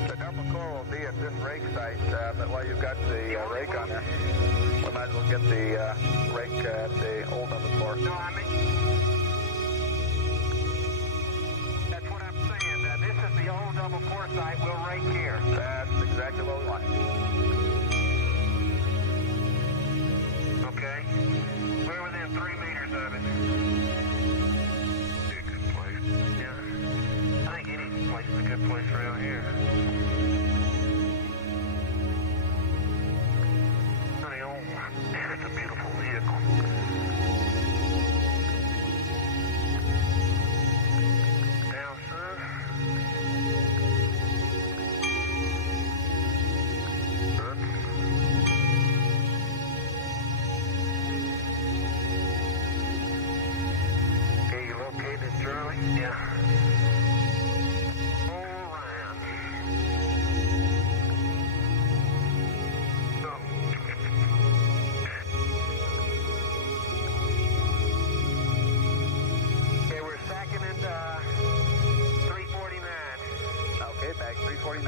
The double core will be at this rake site, but while you've got the rake on there, we might as well get the rake at the old double core. No, I mean, that's what I'm saying. This is the old double core site. We'll rake here. That's exactly what we want. Okay. We're within 3 meters of it. Be a good place. Yeah. I think any place is a good place around here. Honey, oh, it's a beautiful vehicle. Down, son. Run. Okay, you located, Charlie? Yeah. All around. Oh. Okay, we're stacking at 349. Okay, bag 349.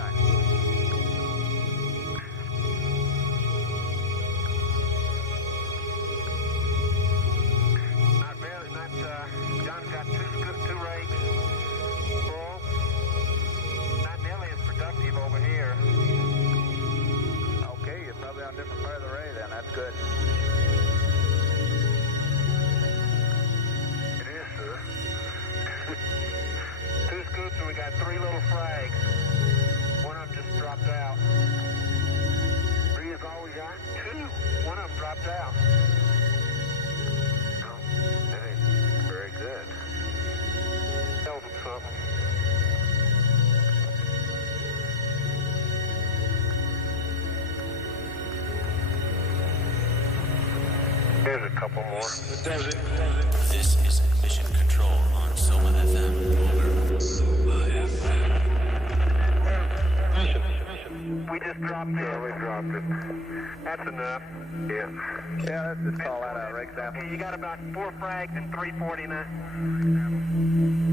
Not barely, not, John's got two rakes full. Not nearly as productive over here. Okay, you're probably on a different part of the ray then. That's good. It is, sir. 2 scoops and we got 3 little frags. One of them just dropped out. 3 is all we got? 2. One of them dropped out. Oh, that ain't very good. Tells them something. Here's a couple more. This is Mission Control on Soma FM. We just dropped it. Yeah, we dropped it. That's enough. Yeah. Yeah, let's just call that a rake sample. Okay, you got about 4 frags and 349.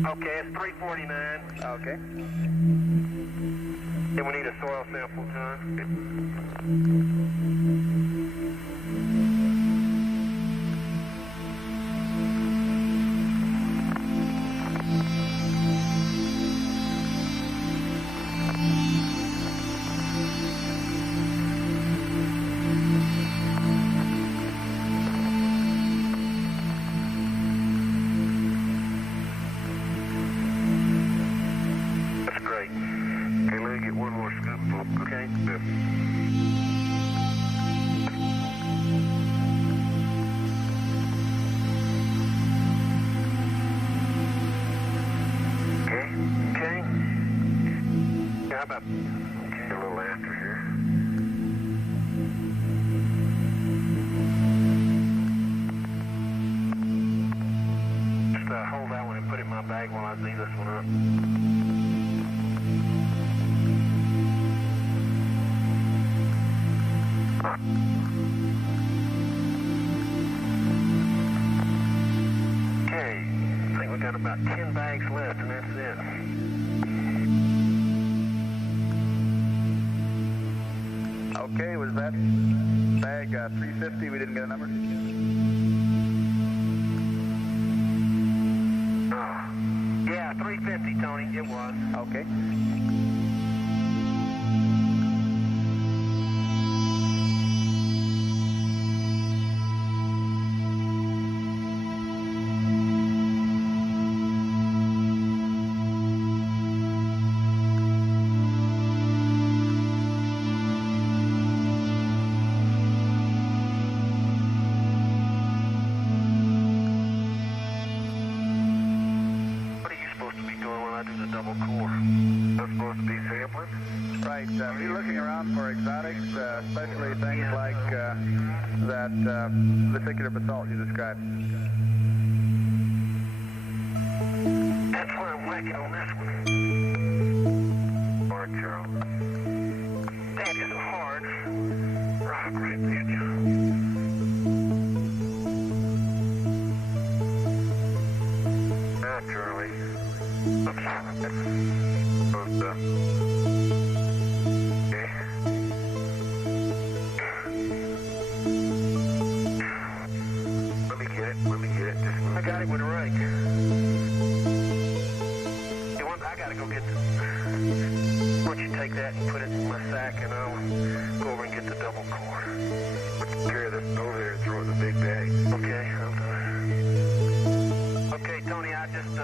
Okay, it's 349. Okay. Then we need a soil sample, John. That's great. Okay, let me get one more scoop. Okay? Good. Okay, okay. How about, okay, a little after here. Just hold that one and put it in my bag while I Z this one up. Okay, I think we got about 10 bags left and that's it. Bag 350, we didn't get a number. Yeah, 350, Tony, it was. Okay. Be looking around for exotics, especially things like that vesicular basalt you described. That's why I'm whacking on this one. Hard, Charles. That is a hard rock right there, John. Ah, Charlie. Oops. Supposed to... I got it with a rake. I gotta go get the... Why don't you take that and put it in my sack and I'll go over and get the double core. Carry this over there and throw it in the big bag. Okay, I'll do it. Okay, Tony, I just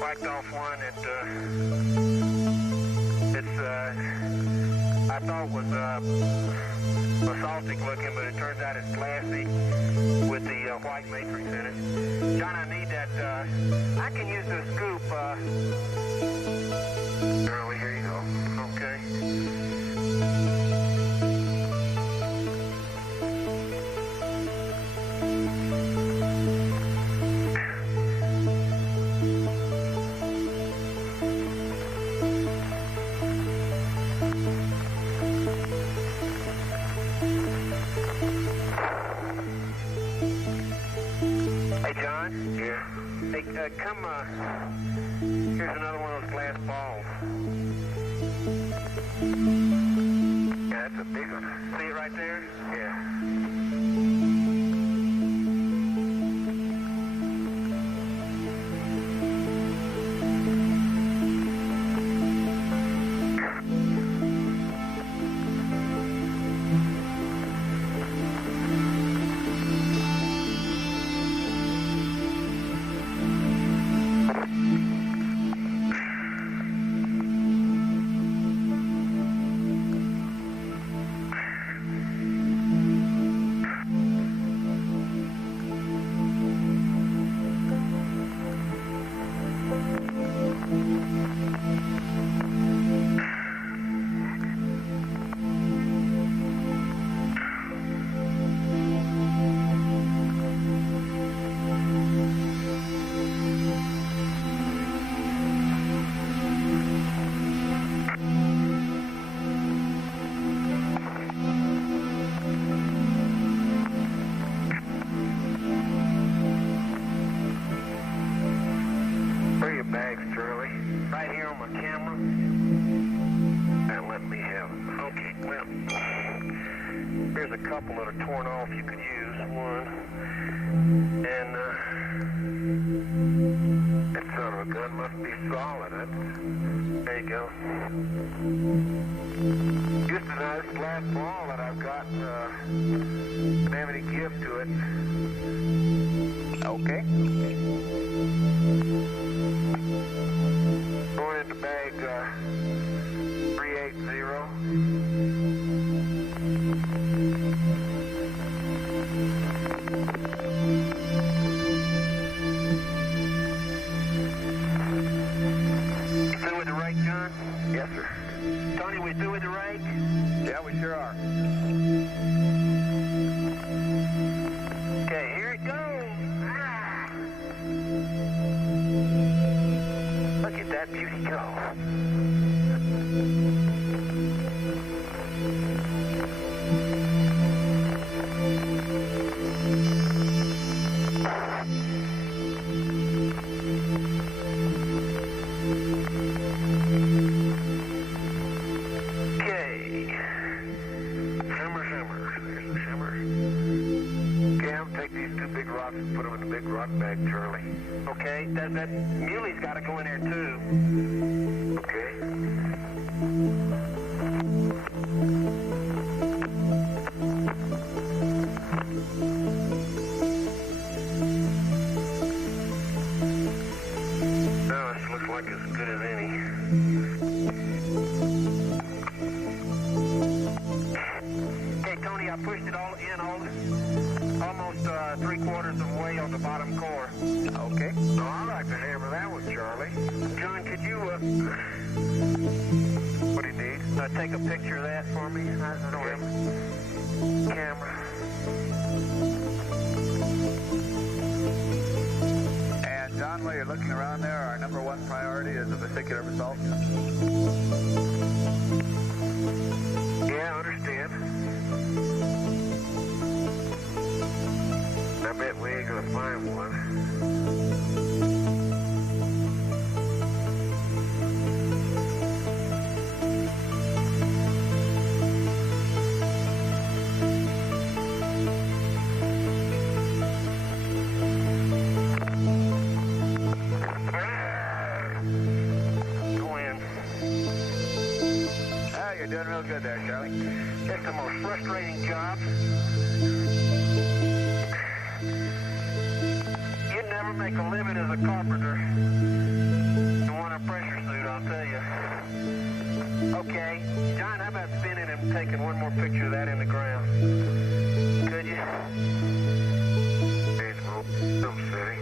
whacked off one that I thought was basaltic looking, but it turns out it's glassy with the white matrix in it. John, I need that, I can use the scoop, Early, here you go. Okay. Hey, John? Yeah? Hey, come, here's another one of those glass balls. Yeah, that's a big one. See it right there? Yeah. Where are your bags, Charlie? Right here on my camera. Now let me have them. Okay, well, here's a couple that are torn off you could use. One. And, that son of a gun must be solid. There you go. Just a nice glass ball that I've got, didn't have any give to it. Okay. Going into bag 380. You through with the rake, John? Yes, sir. Tony, we through with the rake? Yeah, we sure are. Okay, here it goes. Ah! Look at that beauty go. Okay. put them in the big rock bag, Charlie. Okay, that muley's got to go in there too. Okay. No, this looks like as good as any. Okay, Tony, I pushed it all in almost 3/4 of the way on the bottom core. Okay. So I'd like to hammer that one, Charlie. John, could you What do you need? take a picture of that for me? I don't have a camera. And John, while you're looking around there, our number one priority is the vesicular result. Yeah, I understand. I bet we ain't gonna find one. You're doing real good there, Charlie. It's the most frustrating job. You'd never make a living as a carpenter in one a pressure suit, I'll tell you. Okay, John, how about spinning and taking one more picture of that in the ground? Could you? Some city.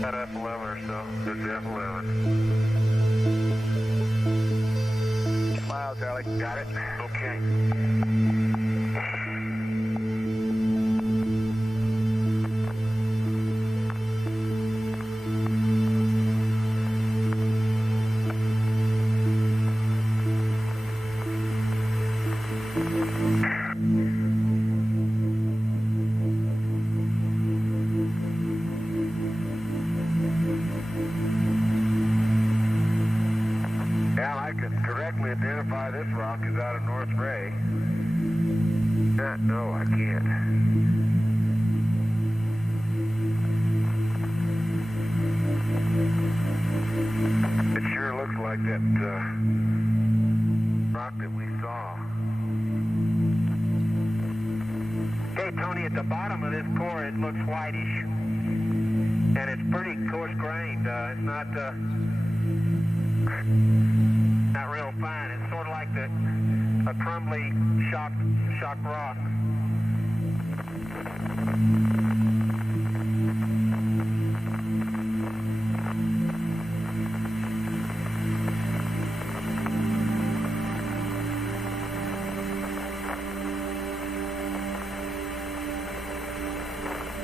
About F11 or so. It's F11. Smile, Charlie. Got it? Okay. Well, I can correctly identify this rock as out of North Ray. No, I can't. It sure looks like that rock that we saw. Okay, Tony, at the bottom of this core, it looks whitish. And it's pretty coarse-grained. It's not real fine. It's sort of like a crumbly shock rock.